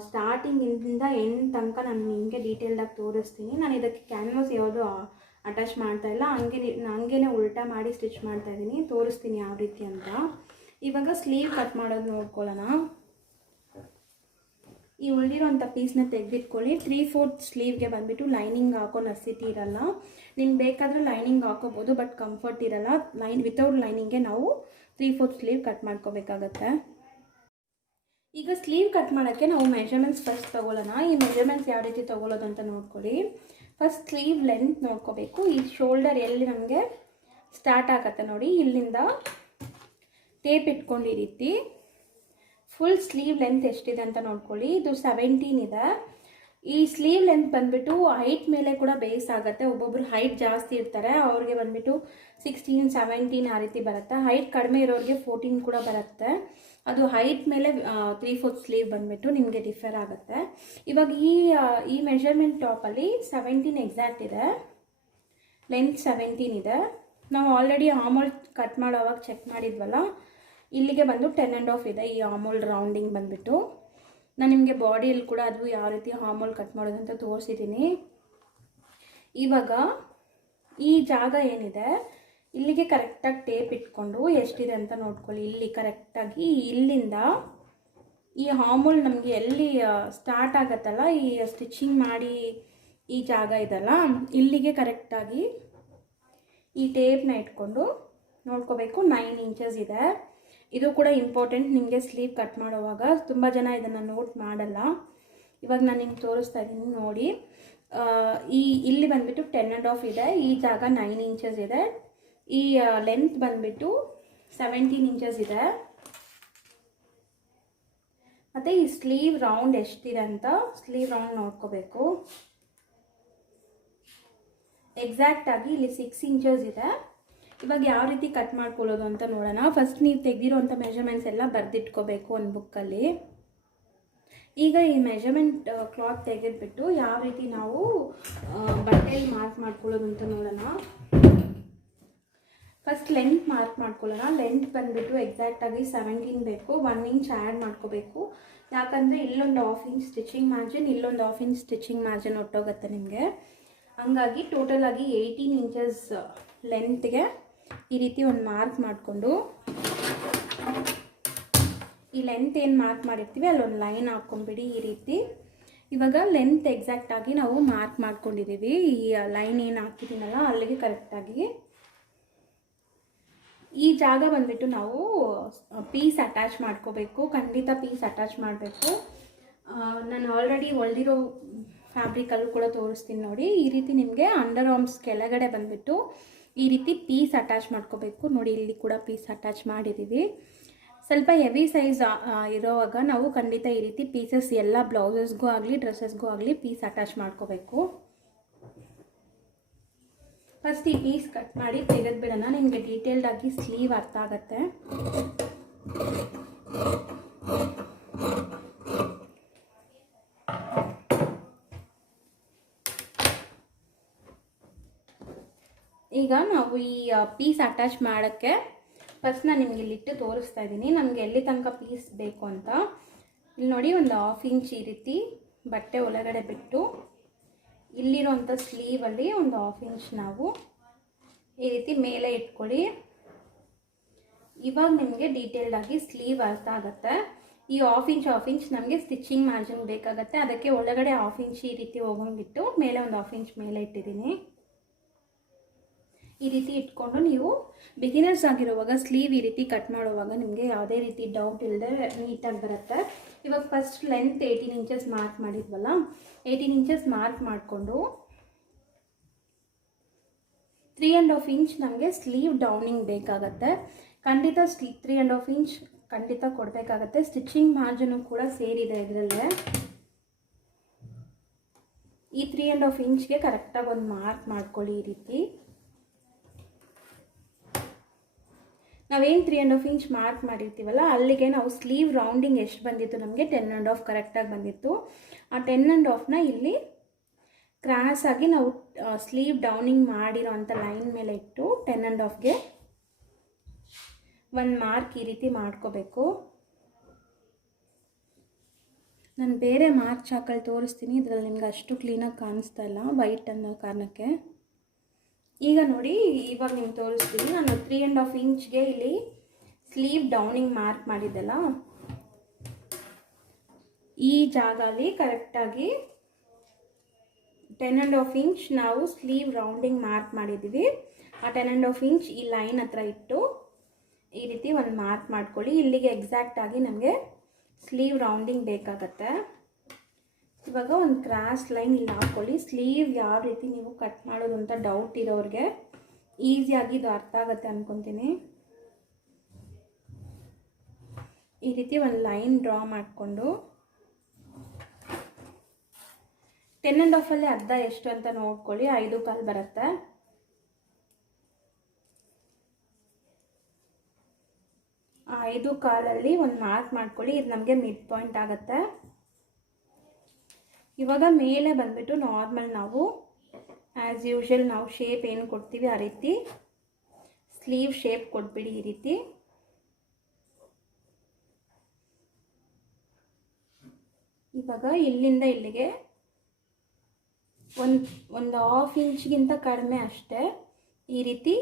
ಸ್ಟಾರ್ಟಿಂಗಿಂದ ಎಂಡ್ ತನಕ ನಾನು ನಿಮಗೆ ಡೀಟೇಲ್ಡಾಗಿ ತೋರಿಸ್ತೀನಿ. ನಾನು ಇದಕ್ಕೆ ಕ್ಯಾನ್ವಾಸ್ ಯಾವುದು ಅಟ್ಯಾಚ್ ಮಾಡ್ತಾಯಿಲ್ಲ, ಹಂಗೇ ಉಲ್ಟಾ ಮಾಡಿ ಸ್ಟಿಚ್ ಮಾಡ್ತಾಯಿದ್ದೀನಿ, ತೋರಿಸ್ತೀನಿ ಯಾವ ರೀತಿ ಅಂತ. ಇವಾಗ ಸ್ಲೀವ್ ಕಟ್ ಮಾಡೋದು ನೋಡ್ಕೊಳ್ಳೋಣ. ಈ ಉಳಿದಿರೋಂಥ ಪೀಸ್ನ ತೆಗೆದಿಟ್ಕೊಳ್ಳಿ. 3/4 ಸ್ಲೀವ್ಗೆ ಬಂದುಬಿಟ್ಟು ಲೈನಿಂಗ್ ಹಾಕೋ ನೆಸಿಟಿ ಇರಲ್ಲ. ನಿಮ್ಗೆ ಬೇಕಾದರೆ ಲೈನಿಂಗ್ ಹಾಕೋಬೋದು, ಬಟ್ ಕಂಫರ್ಟ್ ಇರಲ್ಲ. ವಿತೌಟ್ ಲೈನಿಂಗ್ಗೆ ನಾವು 3/4 ಸ್ಲೀವ್ ಕಟ್ ಮಾಡ್ಕೋಬೇಕಾಗತ್ತೆ. ಈಗ ಸ್ಲೀವ್ ಕಟ್ ಮಾಡೋಕ್ಕೆ ನಾವು ಮೆಜರ್ಮೆಂಟ್ಸ್ ಫಸ್ಟ್ ತೊಗೊಳ್ಳೋಣ. ಈ ಮೆಜರ್ಮೆಂಟ್ಸ್ ಯಾವ ರೀತಿ ತೊಗೊಳ್ಳೋದು ಅಂತ ನೋಡ್ಕೊಳ್ಳಿ. ಫಸ್ಟ್ ಸ್ಲೀವ್ ಲೆಂತ್ ನೋಡ್ಕೋಬೇಕು. ಈ ಶೋಲ್ಡರ್ ಎಲ್ಲಿ ನಮಗೆ ಸ್ಟಾರ್ಟ್ ಆಗುತ್ತೆ ನೋಡಿ, ಇಲ್ಲಿಂದ ಟೇಪ್ ಇಟ್ಕೊಂಡು ಈ ರೀತಿ ಫುಲ್ ಸ್ಲೀವ್ ಲೆಂತ್ ಎಷ್ಟಿದೆ ಅಂತ ನೋಡ್ಕೊಳ್ಳಿ. ಇದು 17 ಇದೆ. ಈ ಸ್ಲೀವ್ ಲೆಂತ್ ಬಂದುಬಿಟ್ಟು ಹೈಟ್ ಮೇಲೆ ಕೂಡ ಬೇಸ್ ಆಗುತ್ತೆ. ಒಬ್ಬೊಬ್ರು ಹೈಟ್ ಜಾಸ್ತಿ ಇರ್ತಾರೆ, ಅವ್ರಿಗೆ ಬಂದುಬಿಟ್ಟು 16, 17 ಆ ರೀತಿ ಬರುತ್ತೆ. ಹೈಟ್ ಕಡಿಮೆ ಇರೋರಿಗೆ 14 ಕೂಡ ಬರುತ್ತೆ. ಅದು ಹೈಟ್ ಮೇಲೆ 3/4 ಸ್ಲೀವ್ ಬಂದುಬಿಟ್ಟು ನಿಮಗೆ ಡಿಫರ್ ಆಗುತ್ತೆ. ಇವಾಗ ಈ ಮೆಷರ್ಮೆಂಟ್ ಟಾಪಲ್ಲಿ 17 ಎಕ್ಸಾಕ್ಟ್ ಇದೆ, ಲೆಂತ್ 17 ಇದೆ. ನಾವು ಆಲ್ರೆಡಿ ಆಮೋಲ್ ಕಟ್ ಮಾಡೋವಾಗ ಚೆಕ್ ಮಾಡಿದ್ವಲ್ಲ, ಇಲ್ಲಿಗೆ ಬಂದು 10.5 ಇದೆ ಈ ಆಮೋಲ್ ರೌಂಡಿಂಗ್ ಬಂದುಬಿಟ್ಟು. ನಾನು ನಿಮಗೆ ಬಾಡಿಯಲ್ಲಿ ಕೂಡ ಅದು ಯಾವ ರೀತಿ ಆಮೋಲ್ ಕಟ್ ಮಾಡೋದು ಅಂತ ತೋರಿಸಿದ್ದೀನಿ. ಇವಾಗ ಈ ಜಾಗ ಏನಿದೆ ಇಲ್ಲಿಗೆ ಕರೆಕ್ಟಾಗಿ ಟೇಪ್ ಇಟ್ಕೊಂಡು ಎಷ್ಟಿದೆ ಅಂತ ನೋಡ್ಕೊಳ್ಳಿ. ಇಲ್ಲಿ ಕರೆಕ್ಟಾಗಿ ಇಲ್ಲಿಂದ ಈ ಆಮೋಲ್ ನಮಗೆ ಎಲ್ಲಿ ಸ್ಟಾರ್ಟ್ ಆಗುತ್ತಲ್ಲ, ಈ ಸ್ಟಿಚಿಂಗ್ ಮಾಡಿ ಈ ಜಾಗ ಇದೆಲ್ಲ, ಇಲ್ಲಿಗೆ ಕರೆಕ್ಟಾಗಿ ಈ ಟೇಪ್ನ ಇಟ್ಕೊಂಡು ನೋಡ್ಕೋಬೇಕು. 9 ಇಂಚಸ್ ಇದೆ. ಇದು ಕೂಡ ಇಂಪಾರ್ಟೆಂಟ್ ನಿಮಗೆ ಸ್ಲೀವ್ ಕಟ್ ಮಾಡುವಾಗ. ತುಂಬ ಜನ ಇದನ್ನು ನೋಟ್ ಮಾಡಲ್ಲ. ಇವಾಗ ನಾನು ನಿಮ್ಗೆ ತೋರಿಸ್ತಾ ಇದ್ದೀನಿ ನೋಡಿ. ಇಲ್ಲಿ ಬಂದುಬಿಟ್ಟು 10.5 ಇದೆ. ಈ ಜಾಗ 9 ಇಂಚಸ್ ಇದೆ. ಈ ಲೆಂತ್ ಬಂದುಬಿಟ್ಟು 17 ಇಂಚಸ್ ಇದೆ. ಮತ್ತು ಈ ಸ್ಲೀವ್ ರೌಂಡ್ ಎಷ್ಟಿದೆ ಅಂತ ಸ್ಲೀವ್ ರೌಂಡ್ ನೋಡ್ಕೋಬೇಕು. ಎಕ್ಸಾಕ್ಟಾಗಿ ಇಲ್ಲಿ 6 ಇಂಚಸ್ ಇದೆ. ಇವಾಗ ಯಾವ ರೀತಿ ಕಟ್ ಮಾಡ್ಕೊಳ್ಳೋದು ಅಂತ ನೋಡೋಣ. ಫಸ್ಟ್ ನೀವು ತೆಗೆದಿರೋಂಥ ಮೆಜರ್ಮೆಂಟ್ಸ್ ಎಲ್ಲ ಬರೆದಿಟ್ಕೋಬೇಕು ಒಂದು ಬುಕ್ಕಲ್ಲಿ. ಈಗ ಈ ಮೆಜರ್ಮೆಂಟ್ ಕ್ಲಾತ್ ತೆಗೆದ್ಬಿಟ್ಟು ಯಾವ ರೀತಿ ನಾವು ಬಟ್ಟೆಯಲ್ಲಿ ಮಾರ್ಕ್ ಮಾಡ್ಕೊಳ್ಳೋದು ಅಂತ ನೋಡೋಣ. ಫಸ್ಟ್ ಲೆಂತ್ ಮಾರ್ಕ್ ಮಾಡ್ಕೊಳ್ಳೋಣ. ಲೆಂತ್ ಬಂದುಬಿಟ್ಟು ಎಕ್ಸಾಕ್ಟಾಗಿ 17 ಬೇಕು. 1 ಇಂಚ್ ಆ್ಯಡ್ ಮಾಡ್ಕೋಬೇಕು. ಯಾಕಂದರೆ ಇಲ್ಲೊಂದು 1/2 ಇಂಚ್ ಸ್ಟಿಚಿಂಗ್ ಮಾರ್ಜಿನ್, ಇಲ್ಲೊಂದು 1/2 ಇಂಚ್ ಸ್ಟಿಚಿಂಗ್ ಮಾರ್ಜಿನ್ ಹೊಟ್ಟೋಗುತ್ತೆ ನಿಮಗೆ. ಹಂಗಾಗಿ ಟೋಟಲಾಗಿ 18 ಇಂಚಸ್ ಲೆಂತ್ಗೆ ಈ ರೀತಿ ಒಂದು ಮಾರ್ಕ್ ಮಾಡಿಕೊಂಡು, ಈ ಲೆಂತ್ ಏನು ಮಾರ್ಕ್ ಮಾಡಿರ್ತೀವಿ ಅಲ್ಲೊಂದು ಲೈನ್ ಹಾಕ್ಕೊಂಬಿಡಿ ಈ ರೀತಿ. ಇವಾಗ ಲೆಂತ್ ಎಕ್ಸಾಕ್ಟಾಗಿ ನಾವು ಮಾರ್ಕ್ ಮಾಡ್ಕೊಂಡಿದ್ದೀವಿ. ಈ ಲೈನ್ ಏನು ಹಾಕಿದ್ದೀನಲ್ಲ ಅಲ್ಲಿಗೆ ಕರೆಕ್ಟಾಗಿ ಈ ಜಾಗ ಬಂದುಬಿಟ್ಟು ನಾವು ಪೀಸ್ ಅಟ್ಯಾಚ್ ಮಾಡ್ಕೋಬೇಕು. ಖಂಡಿತ ಪೀಸ್ ಅಟ್ಯಾಚ್ ಮಾಡಬೇಕು. ನಾನು ಆಲ್ರೆಡಿ ಹೊಲ್ದಿರೋ ಫ್ಯಾಬ್ರಿಕಲ್ಲೂ ಕೂಡ ತೋರಿಸ್ತೀನಿ ನೋಡಿ. ಈ ರೀತಿ ನಿಮಗೆ ಅಂಡರ್ ಆರ್ಮ್ಸ್ ಕೆಳಗಡೆ ಬಂದುಬಿಟ್ಟು ಈ ರೀತಿ ಪೀಸ್ ಅಟ್ಯಾಚ್ ಮಾಡ್ಕೋಬೇಕು. ನೋಡಿ ಇಲ್ಲಿ ಕೂಡ ಪೀಸ್ ಅಟ್ಯಾಚ್ ಮಾಡಿದ್ದೀವಿ. ಸ್ವಲ್ಪ ಹೆವಿ ಸೈಜ್ ಇರೋವಾಗ ನಾವು ಖಂಡಿತ ಈ ರೀತಿ ಪೀಸಸ್ ಎಲ್ಲ ಬ್ಲೌಸಸ್ಗೂ ಆಗಲಿ ಡ್ರೆಸ್ಸಸ್ಗೂ ಆಗಲಿ ಪೀಸ್ ಅಟ್ಯಾಚ್ ಮಾಡ್ಕೋಬೇಕು. ಫಸ್ಟ್ ಈ ಪೀಸ್ ಕಟ್ ಮಾಡಿ ತೆಗೆದುಬಿಡೋಣ. ನಿಮಗೆ ಡೀಟೇಲ್ಡಾಗಿ ಸ್ಲೀವ್ ಅರ್ಥ ಆಗುತ್ತೆ. ಈಗ ನಾವು ಈ ಪೀಸ್ ಅಟ್ಯಾಚ್ ಮಾಡೋಕ್ಕೆ ಫಸ್ಟ್ ನಾನು ನಿಮಗೆ ಇಲ್ಲಿಟ್ಟು ತೋರಿಸ್ತಾ ಇದ್ದೀನಿ ನನಗೆ ಎಲ್ಲಿ ತನಕ ಪೀಸ್ ಬೇಕು ಅಂತ. ಇಲ್ಲಿ ನೋಡಿ, ಒಂದು 1/2 ಇಂಚ್ ಈ ರೀತಿ ಬಟ್ಟೆ ಒಳಗಡೆ ಬಿಟ್ಟು ಇಲ್ಲಿರೋಂಥ ಸ್ಲೀವಲ್ಲಿ ಒಂದು 1/2 ಇಂಚ್ ನಾವು ಈ ರೀತಿ ಮೇಲೆ ಇಟ್ಕೊಳ್ಳಿ. ಇವಾಗ ನಿಮಗೆ ಡೀಟೇಲ್ಡಾಗಿ ಸ್ಲೀವ್ ಅರ್ಥ ಆಗುತ್ತೆ. ಈ 1/2 ಇಂಚ್ ನಮಗೆ ಸ್ಟಿಚಿಂಗ್ ಮಾರ್ಜಿನ್ ಬೇಕಾಗುತ್ತೆ. ಅದಕ್ಕೆ ಒಳಗಡೆ 1/2 ಇಂಚ್ ಈ ರೀತಿ ಹೋಗೋಂಗಿಟ್ಟು ಮೇಲೆ ಒಂದು 1/2 ಇಂಚ್ ಮೇಲೆ ಇಟ್ಟಿದ್ದೀನಿ. ಈ ರೀತಿ ಇಟ್ಕೊಂಡು ನೀವು ಬಿಗಿನರ್ಸ್ ಆಗಿರುವಾಗ ಸ್ಲೀವ್ ಈ ರೀತಿ ಕಟ್ ಮಾಡುವಾಗ ನಿಮಗೆ ಯಾವುದೇ ರೀತಿ ಡೌಟ್ ಇಲ್ಲದೆ ನೀಟಾಗಿ ಬರುತ್ತೆ. ಇವಾಗ ಫಸ್ಟ್ ಲೆಂತ್ 18 ಇಂಚಸ್ ಮಾರ್ಕ್ ಮಾಡಿದ್ವಲ್ಲ, 18 ಇಂಚಸ್ ಮಾರ್ಕ್ ಮಾಡಿಕೊಂಡು 3.5 ಇಂಚ್ ನಮಗೆ ಸ್ಲೀವ್ ಡೌನಿಂಗ್ ಬೇಕಾಗತ್ತೆ. ಖಂಡಿತ 3.5 ಇಂಚ್ ಖಂಡಿತ ಕೊಡಬೇಕಾಗತ್ತೆ. ಸ್ಟಿಚಿಂಗ್ ಮಾರ್ಜಿನು ಕೂಡ ಸೇರಿದೆ ಇದರಲ್ಲೇ. ಈ 3.5 ಇಂಚ್ಗೆ ಕರೆಕ್ಟಾಗಿ ಒಂದು ಮಾರ್ಕ್ ಮಾಡ್ಕೊಳ್ಳಿ ಈ ರೀತಿ. ನಾವೇನು 3.5 ಇಂಚ್ ಮಾರ್ಕ್ ಮಾಡಿರ್ತೀವಲ್ಲ ಅಲ್ಲಿಗೆ ನಾವು ಸ್ಲೀವ್ ರೌಂಡಿಂಗ್ ಎಷ್ಟು ಬಂದಿತ್ತು ನಮಗೆ 10.5 ಕರೆಕ್ಟಾಗಿ ಬಂದಿತ್ತು. ಆ 10.5ನ ಇಲ್ಲಿ ಕ್ರಾಸಾಗಿ ನಾವು ಸ್ಲೀವ್ ಡೌನಿಂಗ್ ಮಾಡಿರೋ ಅಂಥ ಲೈನ್ ಮೇಲೆ ಇಟ್ಟು 10.5ಗೆ ಒಂದು ಮಾರ್ಕ್ ಈ ರೀತಿ ಮಾಡ್ಕೋಬೇಕು. ನಾನು ಬೇರೆ ಮಾರ್ಕ್ ಚಾಕಲ್ಲಿ ತೋರಿಸ್ತೀನಿ, ಇದರಲ್ಲಿ ನಿಮ್ಗೆ ಅಷ್ಟು ಕ್ಲೀನಾಗಿ ಕಾಣಿಸ್ತಾ ಇಲ್ಲ ವೈಟ್ ಅನ್ನೋ ಕಾರಣಕ್ಕೆ. ಈಗ ನೋಡಿ, ಇವಾಗ ನಿಮ್ಗೆ ತೋರಿಸ್ತೀನಿ. ನಾನು 3.5 ಇಂಚ್ಗೆ ಇಲ್ಲಿ ಸ್ಲೀವ್ ಡೌನಿಂಗ್ ಮಾರ್ಕ್ ಮಾಡಿದ್ದೆಲ್ಲ ಈ ಜಾಗದಲ್ಲಿ ಕರೆಕ್ಟಾಗಿ 10.5 ಇಂಚ್ ನಾವು ಸ್ಲೀವ್ ರೌಂಡಿಂಗ್ ಮಾರ್ಕ್ ಮಾಡಿದ್ದೀವಿ. ಆ 10.5 ಇಂಚ್ ಈ ಲೈನ್ ಹತ್ರ ಇಟ್ಟು ಈ ರೀತಿ ಒಂದು ಮಾರ್ಕ್ ಮಾಡ್ಕೊಳ್ಳಿ. ಇಲ್ಲಿಗೆ ಎಕ್ಸಾಕ್ಟಾಗಿ ನಮಗೆ ಸ್ಲೀವ್ ರೌಂಡಿಂಗ್ ಬೇಕಾಗತ್ತೆ. ಇವಾಗ ಒಂದು ಕ್ರಾಸ್ ಲೈನ್ ಇಲ್ಲಿ ಹಾಕ್ಕೊಳ್ಳಿ. ಸ್ಲೀವ್ ಯಾವ ರೀತಿ ನೀವು ಕಟ್ ಮಾಡೋದು ಅಂತ ಡೌಟ್ ಇರೋರಿಗೆ ಈಸಿಯಾಗಿ ಇದು ಅರ್ಥ ಆಗುತ್ತೆ ಅಂದ್ಕೊತೀನಿ. ಈ ರೀತಿ ಒಂದು ಲೈನ್ ಡ್ರಾ ಮಾಡಿಕೊಂಡು 10.5 ಅರ್ಧ ಎಷ್ಟು ಅಂತ ನೋಡ್ಕೊಳ್ಳಿ. 5.25 ಬರುತ್ತೆ. ಆ 5.25 ಒಂದು ಮಾರ್ಕ್ ಮಾಡ್ಕೊಳ್ಳಿ. ಇದು ನಮಗೆ ಮಿಡ್ ಪಾಯಿಂಟ್ ಆಗುತ್ತೆ. ಇವಾಗ ಮೇಲೆ ಬಂದುಬಿಟ್ಟು ನಾರ್ಮಲ್ ನಾವು ಆ್ಯಸ್ ಯೂಶುವಲ್ ನಾವು ಶೇಪ್ ಏನು ಕೊಡ್ತೀವಿ ಆ ರೀತಿ ಸ್ಲೀವ್ ಶೇಪ್ ಕೊಟ್ಬಿಡಿ ಈ ರೀತಿ. ಇವಾಗ ಇಲ್ಲಿಂದ ಇಲ್ಲಿಗೆ ಒಂದು 1/2 ಇಂಚ್ಗಿಂತ ಕಡಿಮೆ ಅಷ್ಟೇ ಈ ರೀತಿ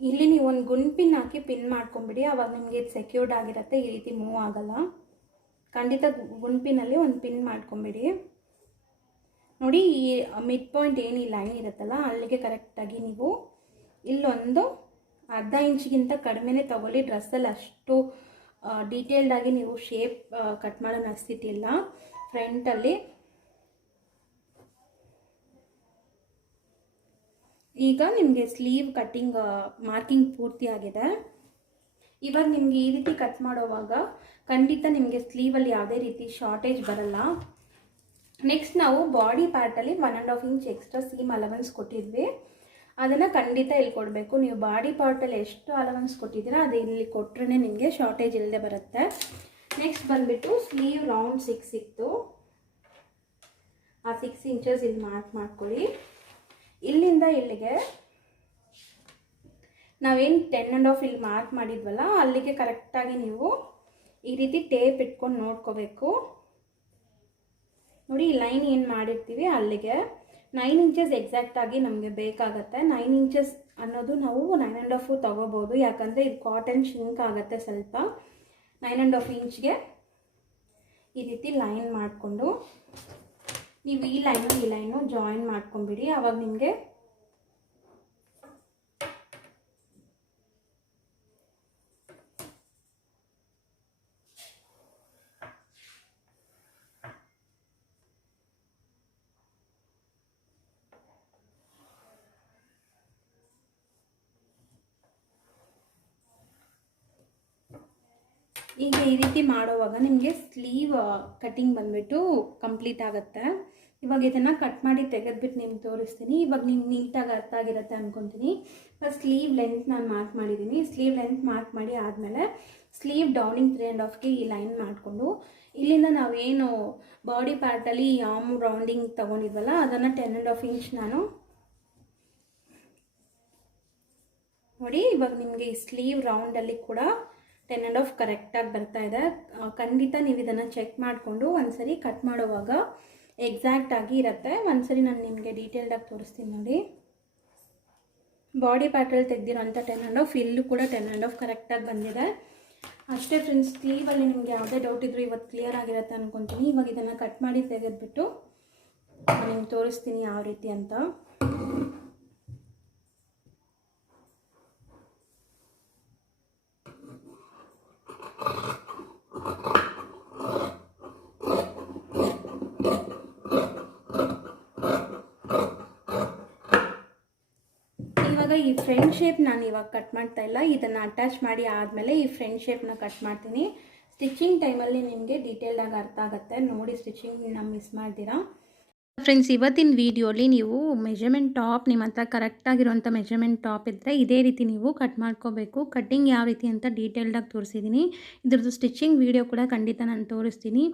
ಇಲ್ಲಿ ನೀವು ಒಂದು ಗುಂಪಿನ ಹಾಕಿ ಪಿನ್ ಮಾಡ್ಕೊಂಬಿಡಿ. ಆವಾಗ ನಿಮಗೆ ಇದು ಸೆಕ್ಯೂರ್ಡ್ ಆಗಿರುತ್ತೆ, ಈ ರೀತಿ ಮೂವ್ ಆಗಲ್ಲ. ಖಂಡಿತ ಗುಂಪಿನಲ್ಲಿ ಒಂದು ಪಿನ್ ಮಾಡ್ಕೊಂಬಿಡಿ. ನೋಡಿ, ಈ ಮಿಡ್ ಪಾಯಿಂಟ್ ಏನು ಈ ಲೈನ್ ಇರುತ್ತಲ್ಲ ಅಲ್ಲಿಗೆ ಕರೆಕ್ಟಾಗಿ ನೀವು ಇಲ್ಲೊಂದು ಅರ್ಧ ಇಂಚ್ಗಿಂತ ಕಡಿಮೆನೇ ತಗೊಳ್ಳಿ. ಡ್ರೆಸ್ಸಲ್ಲಿ ಅಷ್ಟು ಡೀಟೇಲ್ಡಾಗಿ ನೀವು ಶೇಪ್ ಕಟ್ ಮಾಡೋ ನೆಸಿಟಿ ಇಲ್ಲ. ಫ್ರಂಟಲ್ಲಿ ಈಗ ನಿಮಗೆ ಸ್ಲೀವ್ ಕಟ್ಟಿಂಗ್ ಮಾರ್ಕಿಂಗ್ ಪೂರ್ತಿ ಆಗಿದೆ. ಇವಾಗ ನಿಮಗೆ ಈ ರೀತಿ ಕಟ್ ಮಾಡೋವಾಗ ಖಂಡಿತ ನಿಮಗೆ ಸ್ಲೀವಲ್ಲಿ ಯಾವುದೇ ರೀತಿ ಶಾರ್ಟೇಜ್ ಬರಲ್ಲ. ನೆಕ್ಸ್ಟ್ ನಾವು ಬಾಡಿ ಪಾರ್ಟಲ್ಲಿ 1.5 ಇಂಚ್ ಎಕ್ಸ್ಟ್ರಾ ಸೀಮ್ ಅಲವೆನ್ಸ್ ಕೊಟ್ಟಿದ್ವಿ. ಅದನ್ನು ಖಂಡಿತ ಇಲ್ಲಿ ಕೊಡಬೇಕು. ನೀವು ಬಾಡಿ ಪಾರ್ಟಲ್ಲಿ ಎಷ್ಟು ಅಲವೆನ್ಸ್ ಕೊಟ್ಟಿದ್ದೀರಾ ಅದು ಇಲ್ಲಿ ಕೊಟ್ಟರೆ ನಿಮಗೆ ಶಾರ್ಟೇಜ್ ಇಲ್ಲದೆ ಬರುತ್ತೆ. ನೆಕ್ಸ್ಟ್ ಬಂದುಬಿಟ್ಟು ಸ್ಲೀವ್ ರೌಂಡ್ 6 ಇತ್ತು. ಆ 6 ಇಂಚಸ್ ಇಲ್ಲಿ ಮಾರ್ಕ್ ಮಾಡ್ಕೊಳ್ಳಿ. ಇಲ್ಲಿಂದ ಇಲ್ಲಿಗೆ ನಾವೇನು 10.5 ಇಲ್ಲಿ ಮಾರ್ಕ್ ಮಾಡಿದ್ವಲ್ಲ ಅಲ್ಲಿಗೆ ಕರೆಕ್ಟಾಗಿ ನೀವು ಈ ರೀತಿ ಟೇಪ್ ಇಟ್ಕೊಂಡು ನೋಡ್ಕೋಬೇಕು. ನೋಡಿ, ಈ ಲೈನ್ ಏನು ಮಾಡಿರ್ತೀವಿ ಅಲ್ಲಿಗೆ 9 ಇಂಚಸ್ ಎಕ್ಸಾಕ್ಟಾಗಿ ನಮಗೆ ಬೇಕಾಗುತ್ತೆ. 9 ಇಂಚಸ್ ಅನ್ನೋದು ನಾವು 9.5 ತೊಗೋಬೋದು, ಯಾಕಂದರೆ ಇದು ಕಾಟನ್ ಶಿಂಕ್ ಆಗುತ್ತೆ ಸ್ವಲ್ಪ. 9.5 ಇಂಚ್ಗೆ ಈ ರೀತಿ ಲೈನ್ ಮಾಡಿಕೊಂಡು ನೀವು ಈ ಲೈನು ಜಾಯಿನ್ ಮಾಡ್ಕೊಂಬಿಡಿ. ಆವಾಗ ನಿಮಗೆ ಈಗ ಈ ರೀತಿ ಮಾಡೋವಾಗ ನಿಮಗೆ ಸ್ಲೀವ್ ಕಟ್ಟಿಂಗ್ ಬಂದುಬಿಟ್ಟು ಕಂಪ್ಲೀಟ್ ಆಗುತ್ತೆ. ಇವಾಗ ಇದನ್ನು ಕಟ್ ಮಾಡಿ ತೆಗೆದ್ಬಿಟ್ಟು ನಿಮ್ಗೆ ತೋರಿಸ್ತೀನಿ. ಇವಾಗ ನಿಮ್ಗೆ ನೀಟಾಗಿ ಅರ್ಥ ಆಗಿರುತ್ತೆ ಅಂದ್ಕೊತೀನಿ. ಫಸ್ಟ್ ಸ್ಲೀವ್ ಲೆಂತ್ ನಾನು ಮಾರ್ಕ್ ಮಾಡಿದ್ದೀನಿ. ಸ್ಲೀವ್ ಲೆಂತ್ ಮಾರ್ಕ್ ಮಾಡಿ ಆದಮೇಲೆ ಸ್ಲೀವ್ ಡೌನಿಂಗ್ 3.5ಗೆ ಈ ಲೈನ್ ಮಾಡಿಕೊಂಡು ಇಲ್ಲಿಂದ ನಾವೇನು ಬಾಡಿ ಪಾರ್ಟಲ್ಲಿ ಆರ್ಮ್ ರೌಂಡಿಂಗ್ ತೊಗೊಂಡಿದ್ವಲ್ಲ ಅದನ್ನು 10.5 ಇಂಚ್ ನಾನು ನೋಡಿ. ಇವಾಗ ನಿಮಗೆ ಈ ಸ್ಲೀವ್ ರೌಂಡಲ್ಲಿ ಕೂಡ 10.5 ಕರೆಕ್ಟಾಗಿ ಬರ್ತಾ ಇದೆ. ಖಂಡಿತ ನೀವು ಇದನ್ನು ಚೆಕ್ ಮಾಡಿಕೊಂಡು ಒಂದ್ಸರಿ ಕಟ್ ಮಾಡುವಾಗ ಎಕ್ಸಾಕ್ಟಾಗಿ ಇರುತ್ತೆ. ಒಂದ್ಸರಿ ನಾನು ನಿಮಗೆ ಡೀಟೇಲ್ಡಾಗಿ ತೋರಿಸ್ತೀನಿ ನೋಡಿ. ಬಾಡಿ ಪಾರ್ಟಲ್ಲಿ ತೆಗೆದಿರೋಂಥ 10.5 ಇಲ್ಲೂ ಕೂಡ 10.5 ಕರೆಕ್ಟಾಗಿ ಬಂದಿದೆ. ಅಷ್ಟೇ ಫ್ರೆಂಡ್ಸ್, ಸ್ಲೀವಲ್ಲಿ ನಿಮಗೆ ಯಾವುದೇ ಡೌಟ್ ಇದ್ದರೂ ಇವತ್ತು ಕ್ಲಿಯರ್ ಆಗಿರುತ್ತೆ ಅಂದ್ಕೊತೀನಿ. ಇವಾಗ ಇದನ್ನು ಕಟ್ ಮಾಡಿ ತೆಗೆದ್ಬಿಟ್ಟು ನಿಮ್ಗೆ ತೋರಿಸ್ತೀನಿ ಯಾವ ರೀತಿ ಅಂತ. ಇವಾಗ ಈ ಫ್ರಂಟ್ ಶೇಪ್ ನಾನು ಇವಾಗ ಕಟ್ ಮಾಡ್ತಾ ಇಲ್ಲ, ಇದನ್ನು ಅಟ್ಯಾಚ್ ಮಾಡಿ ಆದಮೇಲೆ ಈ ಫ್ರಂಟ್ ಶೇಪ್ನ ಕಟ್ ಮಾಡ್ತೀನಿ. ಸ್ಟಿಚಿಂಗ್ ಟೈಮಲ್ಲಿ ನಿಮಗೆ ಡೀಟೇಲ್ಡಾಗಿ ಅರ್ಥ ಆಗುತ್ತೆ ನೋಡಿ, ಸ್ಟಿಚಿಂಗ್ನ ಮಿಸ್ ಮಾಡ್ತೀರಾ. ಫ್ರೆಂಡ್ಸ್, ಇವತ್ತಿನ ವಿಡಿಯೋಲಿ ನೀವು ಮೆಜರ್ಮೆಂಟ್ ಟಾಪ್ ನಿಮ್ಮ ಹತ್ರ ಕರೆಕ್ಟಾಗಿರೋಂಥ ಮೆಜರ್ಮೆಂಟ್ ಟಾಪ್ ಇದ್ದರೆ ಇದೇ ರೀತಿ ನೀವು ಕಟ್ ಮಾಡ್ಕೋಬೇಕು. ಕಟ್ಟಿಂಗ್ ಯಾವ ರೀತಿ ಅಂತ ಡೀಟೇಲ್ಡಾಗಿ ತೋರಿಸಿದ್ದೀನಿ. ಇದ್ರದ್ದು ಸ್ಟಿಚಿಂಗ್ ವಿಡಿಯೋ ಕೂಡ ಖಂಡಿತ ನಾನು ತೋರಿಸ್ತೀನಿ.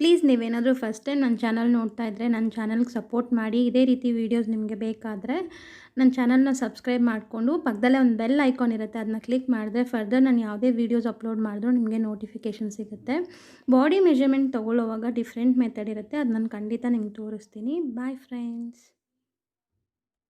ಪ್ಲೀಸ್ ನೀವೇನಾದರೂ ಫಸ್ಟ್ ಟೈಮ್ ನನ್ನ ಚಾನಲ್ ನೋಡ್ತಾ ಇದ್ದರೆ ನನ್ನ ಚಾನಲ್ಗೆ ಸಪೋರ್ಟ್ ಮಾಡಿ. ಇದೇ ರೀತಿ ವೀಡಿಯೋಸ್ ನಿಮಗೆ ಬೇಕಾದರೆ ನನ್ನ ಚಾನಲ್ನ ಸಬ್ಸ್ಕ್ರೈಬ್ ಮಾಡಿಕೊಂಡು ಪಕ್ಕದಲ್ಲೇ ಒಂದು ಬೆಲ್ ಐಕಾನ್ ಇರುತ್ತೆ, ಅದನ್ನ ಕ್ಲಿಕ್ ಮಾಡಿದ್ರೆ ಫರ್ದರ್ ನಾನು ಯಾವುದೇ ವೀಡಿಯೋಸ್ ಅಪ್ಲೋಡ್ ಮಾಡಿದ್ರೂ ನಿಮಗೆ ನೋಟಿಫಿಕೇಷನ್ ಸಿಗುತ್ತೆ. ಬಾಡಿ ಮೆಜರ್ಮೆಂಟ್ ತೊಗೊಳ್ಳೋವಾಗ ಡಿಫ್ರೆಂಟ್ ಮೆಥಡ್ ಇರುತ್ತೆ, ಅದು ನಾನು ಖಂಡಿತ ನಿಮ್ಗೆ ತೋರಿಸ್ತೀನಿ. Bye friends.